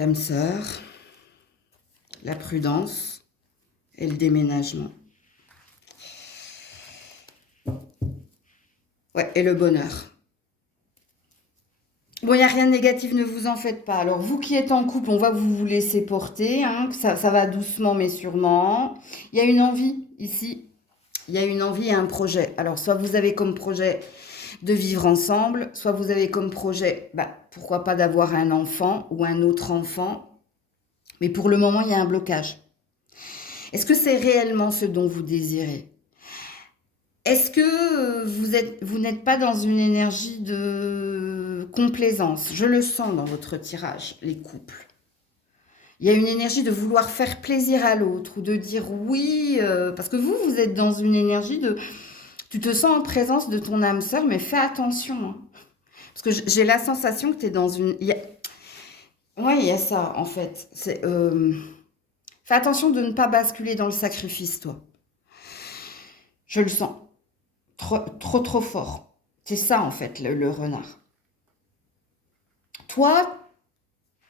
l'âme sœur, la prudence et le déménagement. Ouais, et le bonheur. Bon, il n'y a rien de négatif, ne vous en faites pas. Alors, vous qui êtes en couple, on va vous laisser porter, hein, ça va doucement mais sûrement. Il y a une envie ici, il y a une envie et un projet. Alors, soit vous avez comme projet de vivre ensemble, soit vous avez comme projet, pourquoi pas d'avoir un enfant ou un autre enfant. Mais pour le moment, il y a un blocage. Est-ce que c'est réellement ce dont vous désirez ? Est-ce que vous n'êtes pas dans une énergie de complaisance? Je le sens dans votre tirage, les couples. Il y a une énergie de vouloir faire plaisir à l'autre ou de dire oui, parce que vous êtes dans une énergie de... Tu te sens en présence de ton âme sœur, mais fais attention. Hein. Parce que j'ai la sensation que tu es dans une... Oui, il y a ça, en fait. Fais attention de ne pas basculer dans le sacrifice, toi. Je le sens. Trop fort. C'est ça, en fait, le renard. Toi,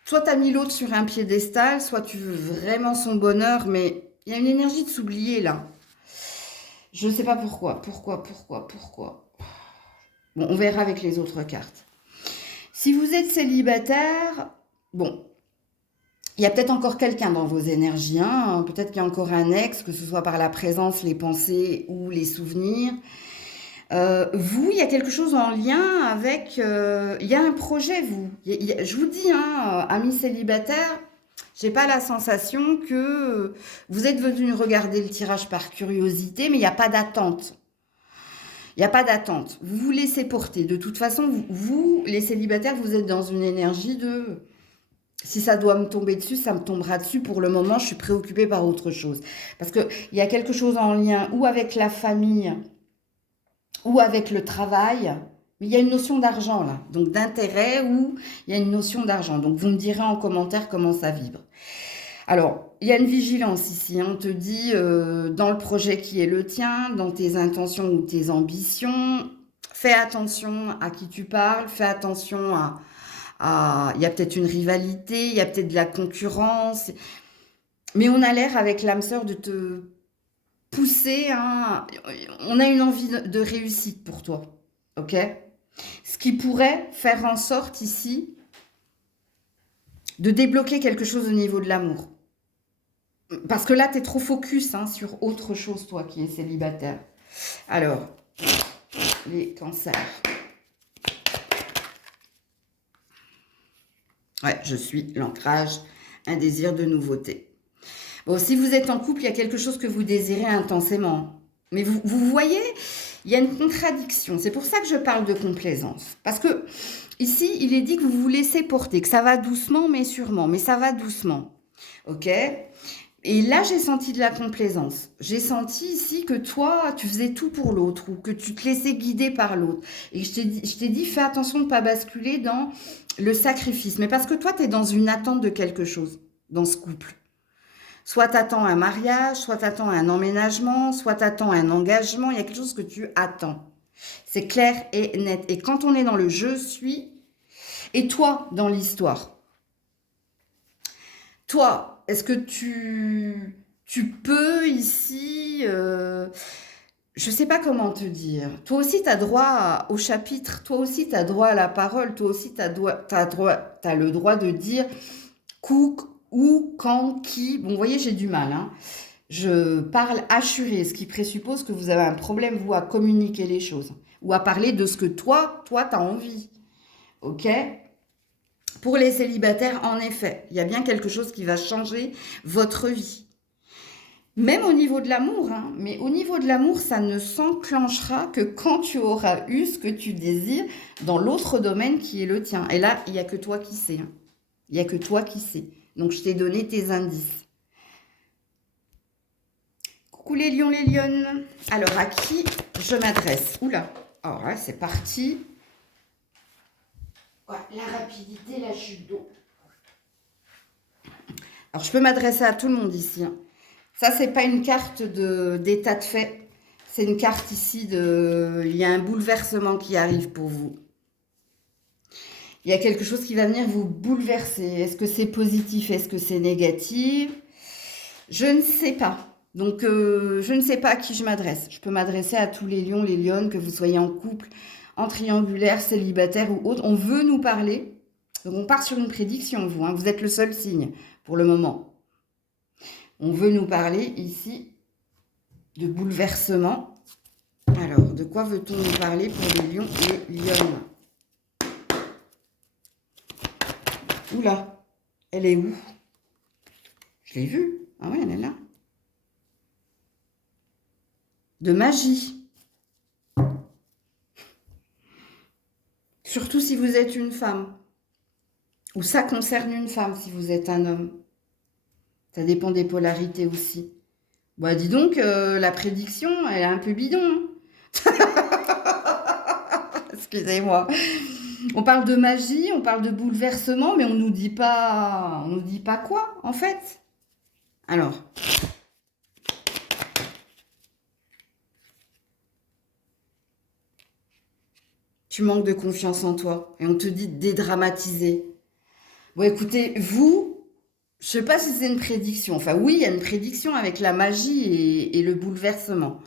soit tu as mis l'autre sur un piédestal, soit tu veux vraiment son bonheur, mais il y a une énergie de s'oublier, là. Je ne sais pas pourquoi. Bon, on verra avec les autres cartes. Si vous êtes célibataire, bon, il y a peut-être encore quelqu'un dans vos énergies. Hein. Peut-être qu'il y a encore un ex, que ce soit par la présence, les pensées ou les souvenirs. Il y a quelque chose en lien avec... il y a un projet, vous. Je vous dis, hein, amis célibataires, j'ai pas la sensation que vous êtes venu regarder le tirage par curiosité, mais il n'y a pas d'attente. Il n'y a pas d'attente. Vous vous laissez porter. De toute façon, vous, les célibataires, vous êtes dans une énergie de... Si ça doit me tomber dessus, ça me tombera dessus. Pour le moment, je suis préoccupée par autre chose. Parce qu'il y a quelque chose en lien ou avec la famille ou avec le travail, mais il y a une notion d'argent là, donc d'intérêt ou il y a une notion d'argent. Donc vous me direz en commentaire comment ça vibre. Alors, il y a une vigilance ici, hein. On te dit dans le projet qui est le tien, dans tes intentions ou tes ambitions, fais attention à qui tu parles, fais attention il y a peut-être une rivalité, il y a peut-être de la concurrence, mais on a l'air avec l'âme sœur de te pousser, hein, on a une envie de réussite pour toi, ok? Ce qui pourrait faire en sorte ici de débloquer quelque chose au niveau de l'amour. Parce que là, tu es trop focus hein, sur autre chose, toi qui es célibataire. Alors, les cancers. Ouais, je suis l'ancrage, un désir de nouveauté. Bon, si vous êtes en couple, il y a quelque chose que vous désirez intensément. Mais vous voyez, il y a une contradiction. C'est pour ça que je parle de complaisance. Parce que ici, il est dit que vous vous laissez porter, que ça va doucement, mais sûrement. Mais ça va doucement. Ok ? Et là, j'ai senti de la complaisance. J'ai senti ici que toi, tu faisais tout pour l'autre ou que tu te laissais guider par l'autre. Et je t'ai dit, fais attention de ne pas basculer dans le sacrifice. Mais parce que toi, tu es dans une attente de quelque chose dans ce couple. Soit tu attends un mariage, soit tu attends un emménagement, soit tu attends un engagement. Il y a quelque chose que tu attends. C'est clair et net. Et quand on est dans le je suis, et toi dans l'histoire, toi, est-ce que tu peux ici, je ne sais pas comment te dire, toi aussi tu as droit au chapitre, toi aussi tu as droit à la parole, toi aussi tu as le droit de dire cook, où, quand, qui. Bon, vous voyez, j'ai du mal. Hein. Je parle assuré, ce qui présuppose que vous avez un problème, vous, à communiquer les choses. Ou à parler de ce que toi, tu as envie. OK ? Pour les célibataires, en effet, il y a bien quelque chose qui va changer votre vie. Même au niveau de l'amour, hein, mais au niveau de l'amour, ça ne s'enclenchera que quand tu auras eu ce que tu désires dans l'autre domaine qui est le tien. Et là, il n'y a que toi qui sais. Hein. Il n'y a que toi qui sais. Donc, je t'ai donné tes indices. Coucou les lions, les lionnes. Alors, à qui je m'adresse? Oula, alors là, c'est parti. Ouais, la rapidité, la chute d'eau. Alors, je peux m'adresser à tout le monde ici. Hein. Ça, c'est pas une carte d'état de fait. C'est une carte ici il y a un bouleversement qui arrive pour vous. Il y a quelque chose qui va venir vous bouleverser. Est-ce que c'est positif? Est-ce que c'est négatif? Je ne sais pas. Donc, je ne sais pas à qui je m'adresse. Je peux m'adresser à tous les lions, les lionnes, que vous soyez en couple, en triangulaire, célibataire ou autre. On veut nous parler. Donc, on part sur une prédiction, vous. Hein. Vous êtes le seul signe pour le moment. On veut nous parler ici de bouleversement. Alors, de quoi veut-on nous parler pour les lions et les lionnes? Oula, elle est où? Je l'ai vue. Ah ouais, elle est là. De magie. Surtout si vous êtes une femme. Ou ça concerne une femme si vous êtes un homme. Ça dépend des polarités aussi. Bah dis donc, la prédiction, elle est un peu bidon. Excusez-moi. On parle de magie, on parle de bouleversement, mais on nous dit pas quoi, en fait. Alors. Tu manques de confiance en toi. Et on te dit de dédramatiser. Bon, écoutez, vous, je sais pas si c'est une prédiction. Enfin, oui, il y a une prédiction avec la magie et le bouleversement.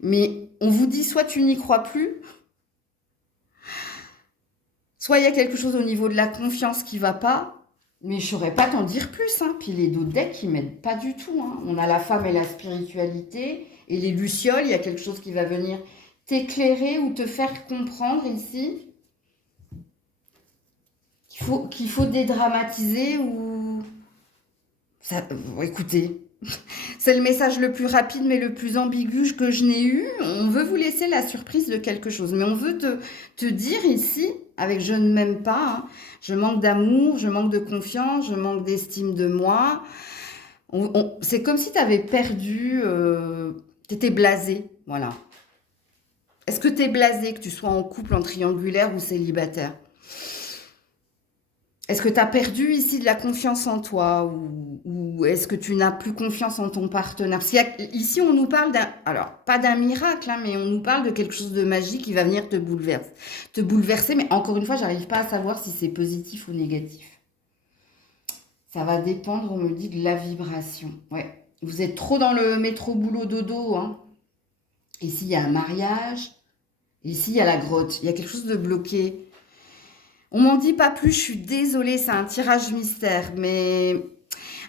Mais on vous dit soit tu n'y crois plus, soit il y a quelque chose au niveau de la confiance qui va pas. Mais je saurais pas t'en dire plus. Hein. Puis les d'autres decks, ils m'aident pas du tout. Hein. On a la femme et la spiritualité. Et les lucioles, il y a quelque chose qui va venir t'éclairer ou te faire comprendre ici qu'il faut dédramatiser ou... Ça, écoutez, c'est le message le plus rapide mais le plus ambigu que je n'ai eu. On veut vous laisser la surprise de quelque chose, mais on veut te dire ici, avec je ne m'aime pas, hein, je manque d'amour, je manque de confiance, je manque d'estime de moi. C'est comme si tu avais perdu, tu étais blasé, voilà. Est-ce que tu es blasé, que tu sois en couple, en triangulaire ou célibataire? Est-ce que tu as perdu ici de la confiance en toi ou est-ce que tu n'as plus confiance en ton partenaire? Parce qu'ici, on nous parle d'un... Alors, pas d'un miracle, hein, mais on nous parle de quelque chose de magique qui va venir te bouleverser. Te bouleverser, mais encore une fois, j'arrive pas à savoir si c'est positif ou négatif. Ça va dépendre, on me dit, de la vibration. Ouais. Vous êtes trop dans le métro boulot dodo. Hein. Ici, il y a un mariage. Ici, il y a la grotte. Il y a quelque chose de bloqué. On m'en dit pas plus, je suis désolée, c'est un tirage mystère, mais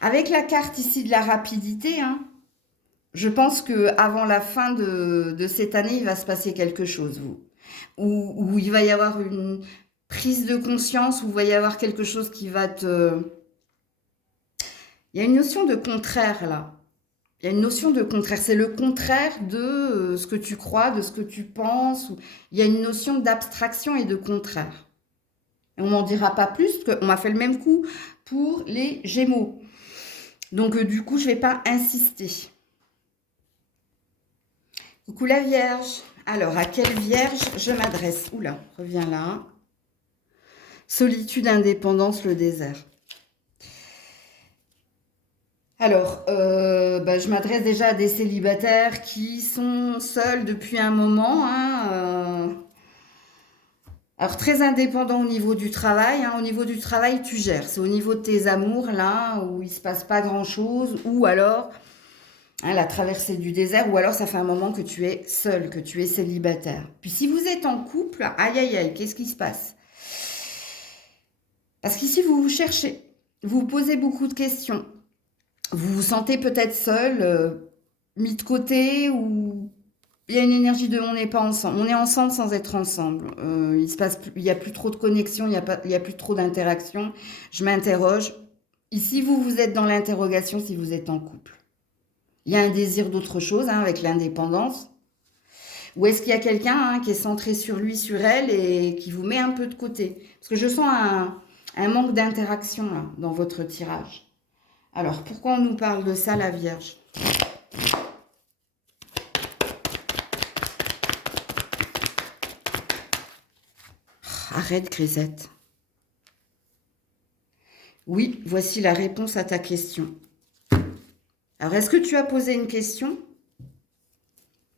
avec la carte ici de la rapidité, hein, je pense que avant la fin de cette année, il va se passer quelque chose, vous. Où il va y avoir une prise de conscience, où il va y avoir quelque chose qui va te... Il y a une notion de contraire, là. Il y a une notion de contraire. C'est le contraire de ce que tu crois, de ce que tu penses. Il y a une notion d'abstraction et de contraire. Et on m'en dira pas plus, parce qu'on m'a fait le même coup pour les Gémeaux. Donc, du coup, je ne vais pas insister. Coucou la Vierge. Alors, à quelle Vierge je m'adresse? Oula, reviens là. Solitude, indépendance, le désert. Alors, je m'adresse déjà à des célibataires qui sont seuls depuis un moment, hein, alors, très indépendant au niveau du travail. Hein. Au niveau du travail, tu gères. C'est au niveau de tes amours, là, où il ne se passe pas grand-chose. Ou alors, hein, la traversée du désert. Ou alors, ça fait un moment que tu es seul, que tu es célibataire. Puis, si vous êtes en couple, aïe, aïe, aïe, qu'est-ce qui se passe? Parce qu'ici, vous vous cherchez. Vous vous posez beaucoup de questions. Vous vous sentez peut-être seul, mis de côté ou... Il y a une énergie de on n'est pas ensemble. On est ensemble sans être ensemble. Il y a plus trop de connexion, il y a plus trop d'interaction. Je m'interroge. Ici, vous êtes dans l'interrogation si vous êtes en couple. Il y a un désir d'autre chose hein, avec l'indépendance. Ou est-ce qu'il y a quelqu'un hein, qui est centré sur lui, sur elle et qui vous met un peu de côté? Parce que je sens un manque d'interaction là, dans votre tirage. Alors, pourquoi on nous parle de ça, la Vierge? Arrête, Grisette. Oui, voici la réponse à ta question. Alors, est-ce que tu as posé une question?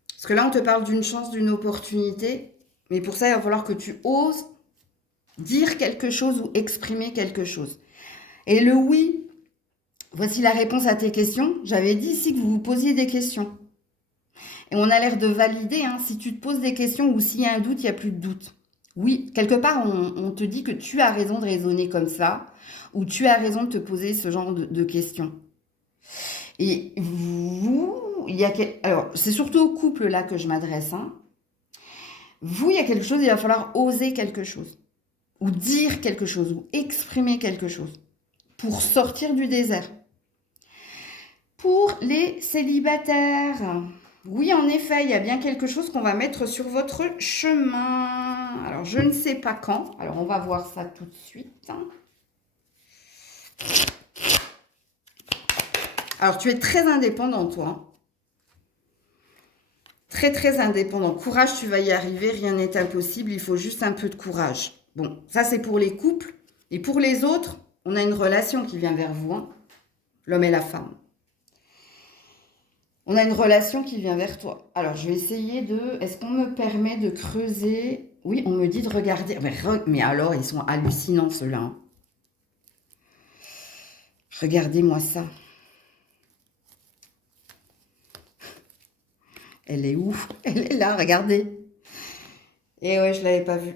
Parce que là, on te parle d'une chance, d'une opportunité. Mais pour ça, il va falloir que tu oses dire quelque chose ou exprimer quelque chose. Et le oui, voici la réponse à tes questions. J'avais dit ici que vous vous posiez des questions. Et on a l'air de valider, hein, si tu te poses des questions ou s'il y a un doute, il n'y a plus de doute. Oui, quelque part, on te dit que tu as raison de raisonner comme ça, ou tu as raison de te poser ce genre de questions. Et vous, alors, c'est surtout au couple là que je m'adresse, hein. Vous, il y a quelque chose, il va falloir oser quelque chose, ou dire quelque chose, ou exprimer quelque chose, pour sortir du désert. Pour les célibataires, oui, en effet, il y a bien quelque chose qu'on va mettre sur votre chemin. Alors, je ne sais pas quand. Alors, on va voir ça tout de suite. Alors, tu es très indépendant, toi. Très, très indépendant. Courage, tu vas y arriver. Rien n'est impossible. Il faut juste un peu de courage. Bon, ça, c'est pour les couples. Et pour les autres, on a une relation qui vient vers vous, hein, l'homme et la femme. On a une relation qui vient vers toi. Alors, je vais essayer de... Est-ce qu'on me permet de creuser? Oui, on me dit de regarder. Mais alors, ils sont hallucinants, ceux-là, hein. Regardez-moi ça. Elle est où? Elle est là, regardez. Et ouais, je ne l'avais pas vue.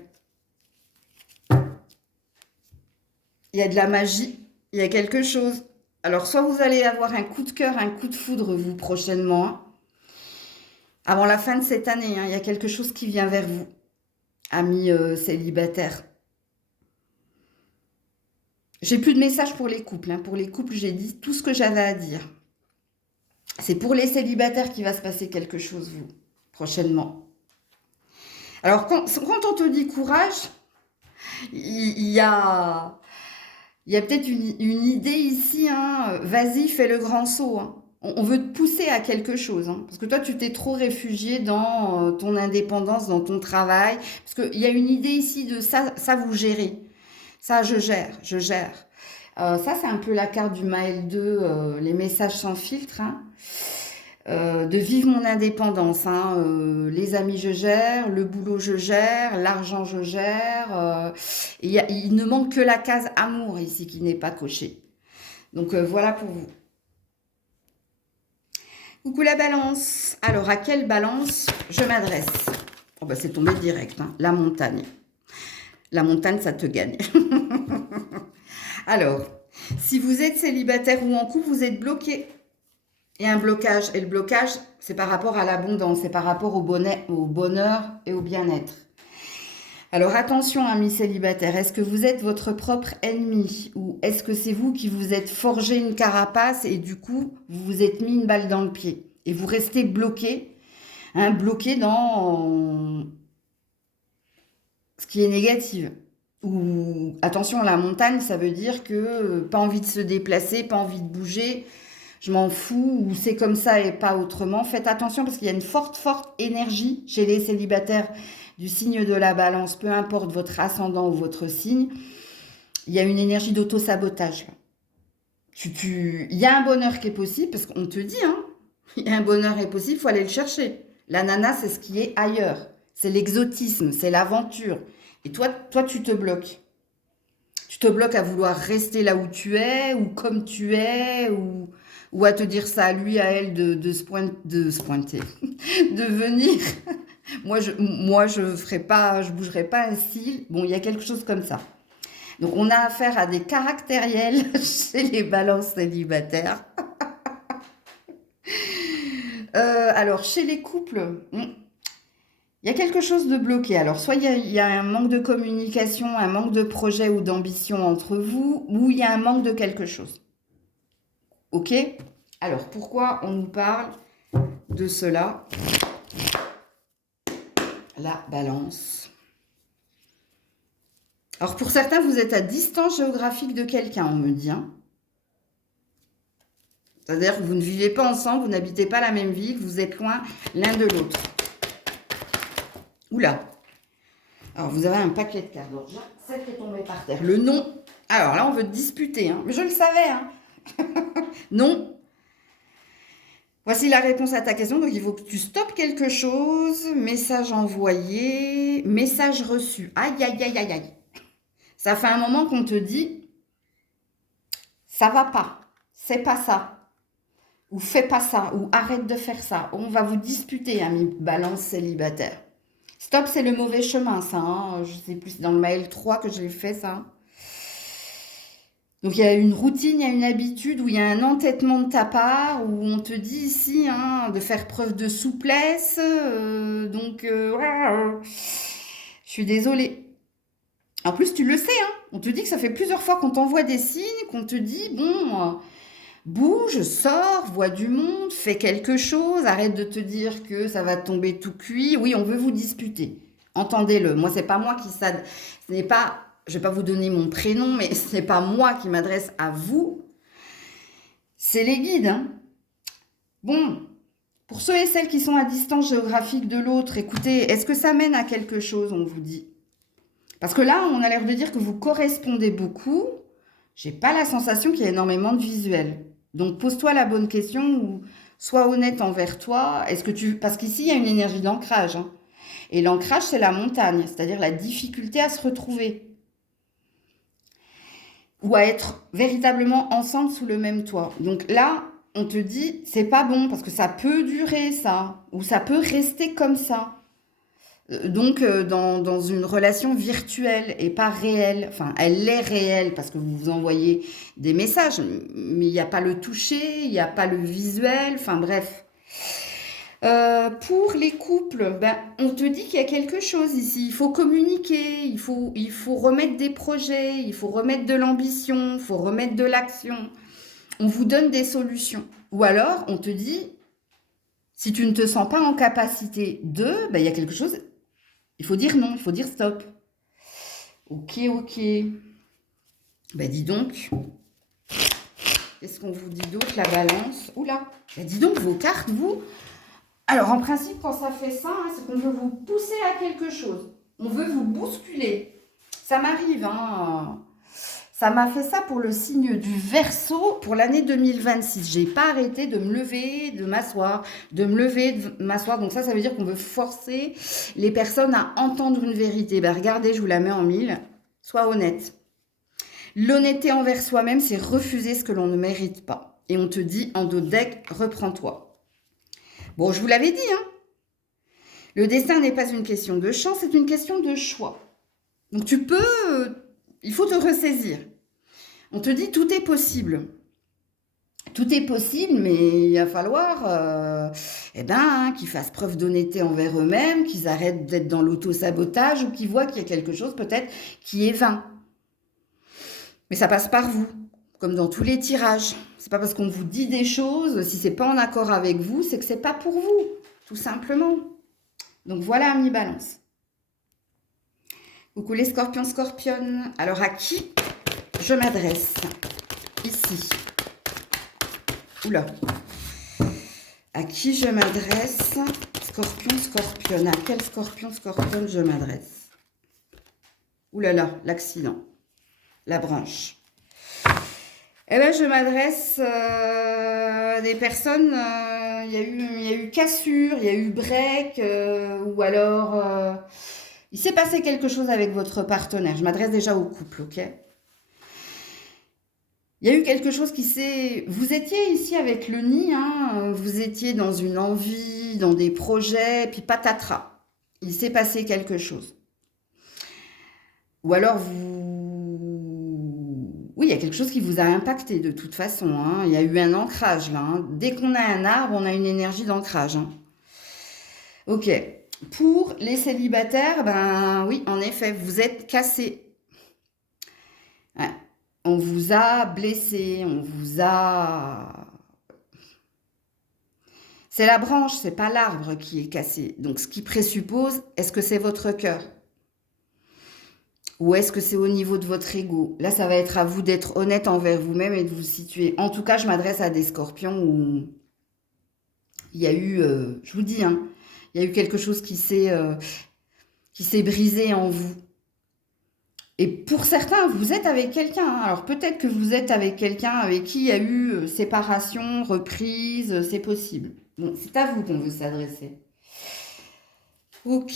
Il y a de la magie. Il y a quelque chose. Alors, soit vous allez avoir un coup de cœur, un coup de foudre, vous, prochainement, hein. Avant la fin de cette année, hein, il y a quelque chose qui vient vers vous, amis célibataires. J'ai plus de messages pour les couples, hein. Pour les couples, j'ai dit tout ce que j'avais à dire. C'est pour les célibataires qu'il va se passer quelque chose, vous, prochainement. Alors, quand on te dit courage, il y a peut-être une idée ici, hein. Vas-y, fais le grand saut, hein. On veut te pousser à quelque chose, hein, parce que toi, tu t'es trop réfugié dans ton indépendance, dans ton travail, parce qu'il y a une idée ici de ça vous gérez. Ça, je gère, je gère. Ça, c'est un peu la carte du Maël 2, les messages sans filtre, hein. De vivre mon indépendance, hein. Les amis, je gère, le boulot, je gère, l'argent, je gère. Il ne manque que la case amour ici qui n'est pas cochée. Donc, voilà pour vous. Coucou la balance. Alors, à quelle balance je m'adresse? Oh, bah, c'est tombé direct, hein. La montagne. La montagne, ça te gagne. Alors, si vous êtes célibataire ou en couple, vous êtes bloqué. Il y a un blocage. Et le blocage, c'est par rapport à l'abondance, c'est par rapport au bonheur et au bien-être. Alors attention, amis célibataires, est-ce que vous êtes votre propre ennemi? Ou est-ce que c'est vous qui vous êtes forgé une carapace et du coup, vous vous êtes mis une balle dans le pied? Et vous restez bloqué, hein, bloqué dans ce qui est négatif. Ou attention, la montagne, ça veut dire que pas envie de se déplacer, pas envie de bouger, je m'en fous, ou c'est comme ça et pas autrement. Faites attention parce qu'il y a une forte, forte énergie chez les célibataires du signe de la balance, peu importe votre ascendant ou votre signe, il y a une énergie d'auto-sabotage. Il y a un bonheur qui est possible, parce qu'on te dit, hein, il y a un bonheur qui est possible, il faut aller le chercher. L'ananas, c'est ce qui est ailleurs. C'est l'exotisme, c'est l'aventure. Et toi, tu te bloques. Tu te bloques à vouloir rester là où tu es, ou comme tu es, ou à te dire ça à lui, à elle, de se pointer, de venir. Moi, je ferai pas, je bougerai pas un cil. Bon, il y a quelque chose comme ça. Donc, on a affaire à des caractériels chez les balances célibataires. Alors, chez les couples, il y a quelque chose de bloqué. Alors, soit il y a un manque de communication, un manque de projet ou d'ambition entre vous, ou il y a un manque de quelque chose. Ok? Alors, pourquoi on nous parle de cela? La balance. Alors, pour certains, vous êtes à distance géographique de quelqu'un, on me dit, hein. C'est-à-dire que vous ne vivez pas ensemble, vous n'habitez pas la même ville, vous êtes loin l'un de l'autre. Oula. Alors, vous avez un paquet de cartes. Alors, celle qui est tombée par terre. Le nom. Alors là, on veut disputer, hein. Mais je le savais, hein. Non. Voici la réponse à ta question. Donc, il faut que tu stoppes quelque chose. Message envoyé. Message reçu. Aïe, aïe, aïe, aïe, aïe. Ça fait un moment qu'on te dit, ça va pas, c'est pas ça, ou fais pas ça, ou arrête de faire ça. On va vous disputer, ami balance célibataire. Stop, c'est le mauvais chemin, ça. Hein. Je sais plus, c'est dans le mail 3 que j'ai fait ça. Donc il y a une routine, il y a une habitude, où il y a un entêtement de ta part, où on te dit ici de faire preuve de souplesse. Je suis désolée. En plus, tu le sais, on te dit que ça fait plusieurs fois qu'on t'envoie des signes, qu'on te dit, bon, bouge, sors, vois du monde, fais quelque chose, arrête de te dire que ça va tomber tout cuit. Oui, on veut vous disputer. Entendez-le. Moi, c'est pas moi qui ce n'est pas, je vais pas vous donner mon prénom, mais ce n'est pas moi qui m'adresse à vous. C'est les guides. Bon, pour ceux et celles qui sont à distance géographique de l'autre, écoutez, est-ce que ça mène à quelque chose, on vous dit? Parce que là, on a l'air de dire que vous correspondez beaucoup. J'ai pas la sensation qu'il y ait énormément de visuels. Donc, pose-toi la bonne question ou sois honnête envers toi. Parce qu'ici, il y a une énergie d'ancrage. Et l'ancrage, c'est la montagne, c'est-à-dire la difficulté à se retrouver. Ou à être véritablement ensemble sous le même toit. Donc là, on te dit, c'est pas bon, parce que ça peut durer, ça. Ou ça peut rester comme ça. Donc, dans une relation virtuelle et pas réelle, enfin, elle est réelle parce que vous vous envoyez des messages, mais il n'y a pas le toucher, il n'y a pas le visuel, enfin bref. Pour les couples, on te dit qu'il y a quelque chose ici. Il faut communiquer, il faut remettre des projets, il faut remettre de l'ambition, il faut remettre de l'action. On vous donne des solutions. Ou alors, on te dit, si tu ne te sens pas en capacité de, il y a quelque chose. Il faut dire non, il faut dire stop. Ok. Dis donc. Qu'est-ce qu'on vous dit d'autre, la balance? Oula. Dis donc, vos cartes, vous. Alors, en principe, quand ça fait ça, c'est qu'on veut vous pousser à quelque chose. On veut vous bousculer. Ça m'arrive, Ça m'a fait ça pour le signe du Verseau pour l'année 2026. J'ai pas arrêté de me lever, de m'asseoir, de me lever, de m'asseoir. Donc ça veut dire qu'on veut forcer les personnes à entendre une vérité. Regardez, je vous la mets en 1000. Sois honnête. L'honnêteté envers soi-même, c'est refuser ce que l'on ne mérite pas. Et on te dit en dos de deck, reprends-toi. Bon, je vous l'avais dit, Le destin n'est pas une question de chance, c'est une question de choix. Donc il faut te ressaisir. On te dit tout est possible. Tout est possible, mais il va falloir qu'ils fassent preuve d'honnêteté envers eux-mêmes, qu'ils arrêtent d'être dans l'auto-sabotage ou qu'ils voient qu'il y a quelque chose peut-être qui est vain. Mais ça passe par vous, comme dans tous les tirages. C'est pas parce qu'on vous dit des choses, si c'est pas en accord avec vous, c'est que c'est pas pour vous, tout simplement. Donc voilà, amis balance. Coucou les scorpions, scorpionnes. Alors à qui je m'adresse ici? Oula. À qui je m'adresse? Scorpion, scorpionne. À quel scorpion, scorpionne je m'adresse? Oulala, l'accident. La branche. Je m'adresse à des personnes, il y a eu cassure, il y a eu break, ou alors il s'est passé quelque chose avec votre partenaire. Je m'adresse déjà au couple, ok? Il y a eu quelque chose qui s'est... Vous étiez ici avec le nid, vous étiez dans une envie, dans des projets, puis patatras. Il s'est passé quelque chose. Ou alors oui, il y a quelque chose qui vous a impacté de toute façon. Il y a eu un ancrage là. Dès qu'on a un arbre, on a une énergie d'ancrage. Ok. Pour les célibataires, oui, en effet, vous êtes cassés. Ouais. On vous a blessé, on vous a... C'est la branche, c'est pas l'arbre qui est cassé. Donc, ce qui présuppose, est-ce que c'est votre cœur? Ou est-ce que c'est au niveau de votre ego? Là, ça va être à vous d'être honnête envers vous-même et de vous situer. En tout cas, je m'adresse à des scorpions où il y a eu, je vous dis, il y a eu quelque chose qui s'est brisé en vous. Et pour certains, vous êtes avec quelqu'un. Alors peut-être que vous êtes avec quelqu'un avec qui il y a eu séparation, reprise, c'est possible. Bon, c'est à vous qu'on veut s'adresser. Ok.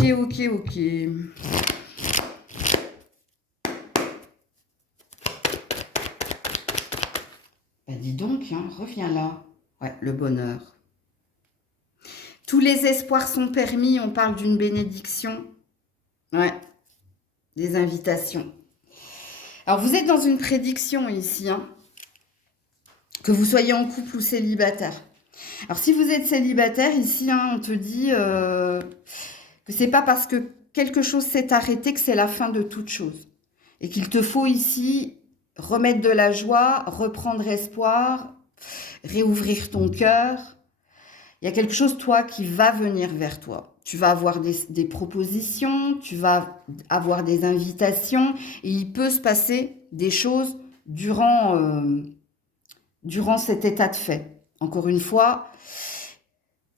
Bah dis donc, hein, reviens là. Ouais, le bonheur. Tous les espoirs sont permis, on parle d'une bénédiction. Ouais, des invitations. Alors, vous êtes dans une prédiction ici, hein, que vous soyez en couple ou célibataire. Alors, si vous êtes célibataire, ici, hein, on te dit que c'est pas parce que quelque chose s'est arrêté que c'est la fin de toute chose. Et qu'il te faut ici remettre de la joie, reprendre espoir, réouvrir ton cœur. Il y a quelque chose, toi, qui va venir vers toi. Tu vas avoir des propositions, tu vas avoir des invitations, et il peut se passer des choses durant cet état de fait. Encore une fois,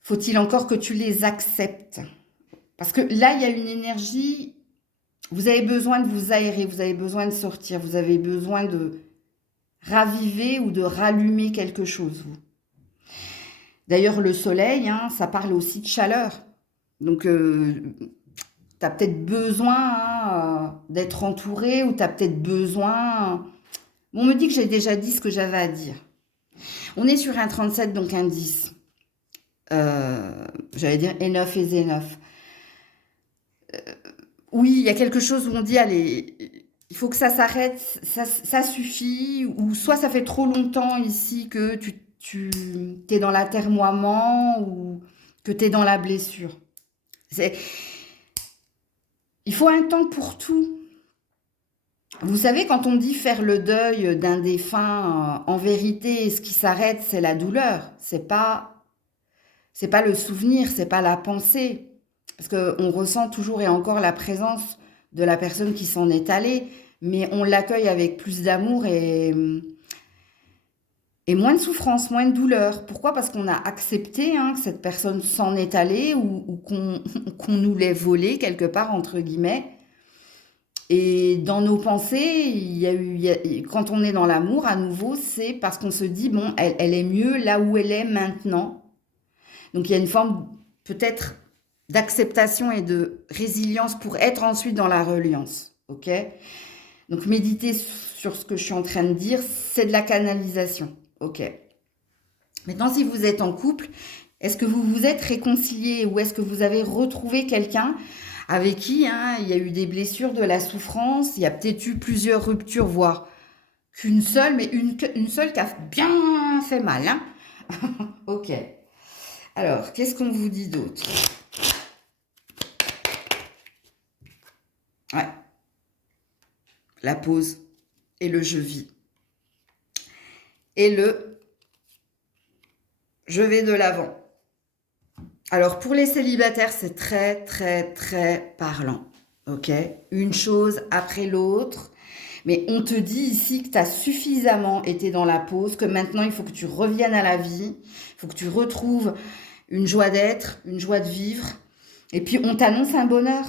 faut-il encore que tu les acceptes? Parce que là, il y a une énergie, vous avez besoin de vous aérer, vous avez besoin de sortir, vous avez besoin de raviver ou de rallumer quelque chose, vous. D'ailleurs, le soleil, hein, ça parle aussi de chaleur. Donc, tu as peut-être besoin d'être entouré ou tu as peut-être besoin... On me dit que j'ai déjà dit ce que j'avais à dire. On est sur un 37, donc un 10. J'allais dire enough is enough. Oui, il y a quelque chose où on dit, allez, il faut que ça s'arrête, ça suffit, ou soit ça fait trop longtemps ici que tu es dans l'atermoiement ou que tu es dans la blessure. Il faut un temps pour tout. Vous savez, quand on dit faire le deuil d'un défunt, en vérité, ce qui s'arrête, c'est la douleur. C'est pas le souvenir, c'est pas la pensée. Parce qu'on ressent toujours et encore la présence de la personne qui s'en est allée, mais on l'accueille avec plus d'amour et moins de souffrance, moins de douleur. Pourquoi? Parce qu'on a accepté que cette personne s'en est allée ou qu'on nous l'ait volée quelque part, entre guillemets. Et dans nos pensées, quand on est dans l'amour, à nouveau, c'est parce qu'on se dit, bon, elle est mieux là où elle est maintenant. Donc il y a une forme peut-être d'acceptation et de résilience pour être ensuite dans la reliance. Ok? Donc méditer sur ce que je suis en train de dire, c'est de la canalisation. Ok. Maintenant, si vous êtes en couple, est-ce que vous vous êtes réconcilié ou est-ce que vous avez retrouvé quelqu'un avec qui il y a eu des blessures, de la souffrance, il y a peut-être eu plusieurs ruptures, voire qu'une seule, mais une seule qui a bien fait mal. Hein. Ok. Alors, qu'est-ce qu'on vous dit d'autre? Ouais. La pause et le je vis. Et le je vais de l'avant. Alors, pour les célibataires, c'est très, très, très parlant. Ok? Une chose après l'autre. Mais on te dit ici que tu as suffisamment été dans la pause, que maintenant, il faut que tu reviennes à la vie. Il faut que tu retrouves une joie d'être, une joie de vivre. Et puis, on t'annonce un bonheur.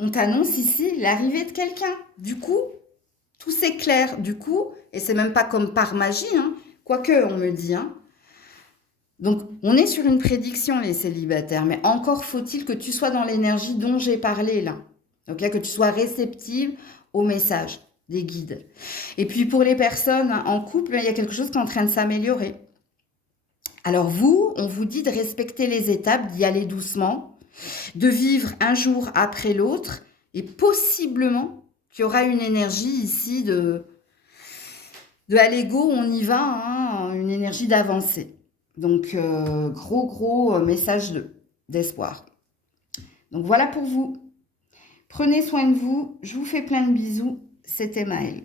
On t'annonce ici l'arrivée de quelqu'un. Du coup, tout s'éclaire. Du coup, et c'est même pas comme par magie, quoique, on me dit, Donc, on est sur une prédiction, les célibataires, mais encore faut-il que tu sois dans l'énergie dont j'ai parlé là. Okay, que tu sois réceptive au message des guides. Et puis, pour les personnes en couple, il y a quelque chose qui est en train de s'améliorer. Alors vous, on vous dit de respecter les étapes, d'y aller doucement, de vivre un jour après l'autre, et possiblement qu'il y aura une énergie ici de allez go, on y va, une énergie d'avancée. Donc, gros message d'espoir. Donc, voilà pour vous. Prenez soin de vous. Je vous fais plein de bisous. C'était Maëlle.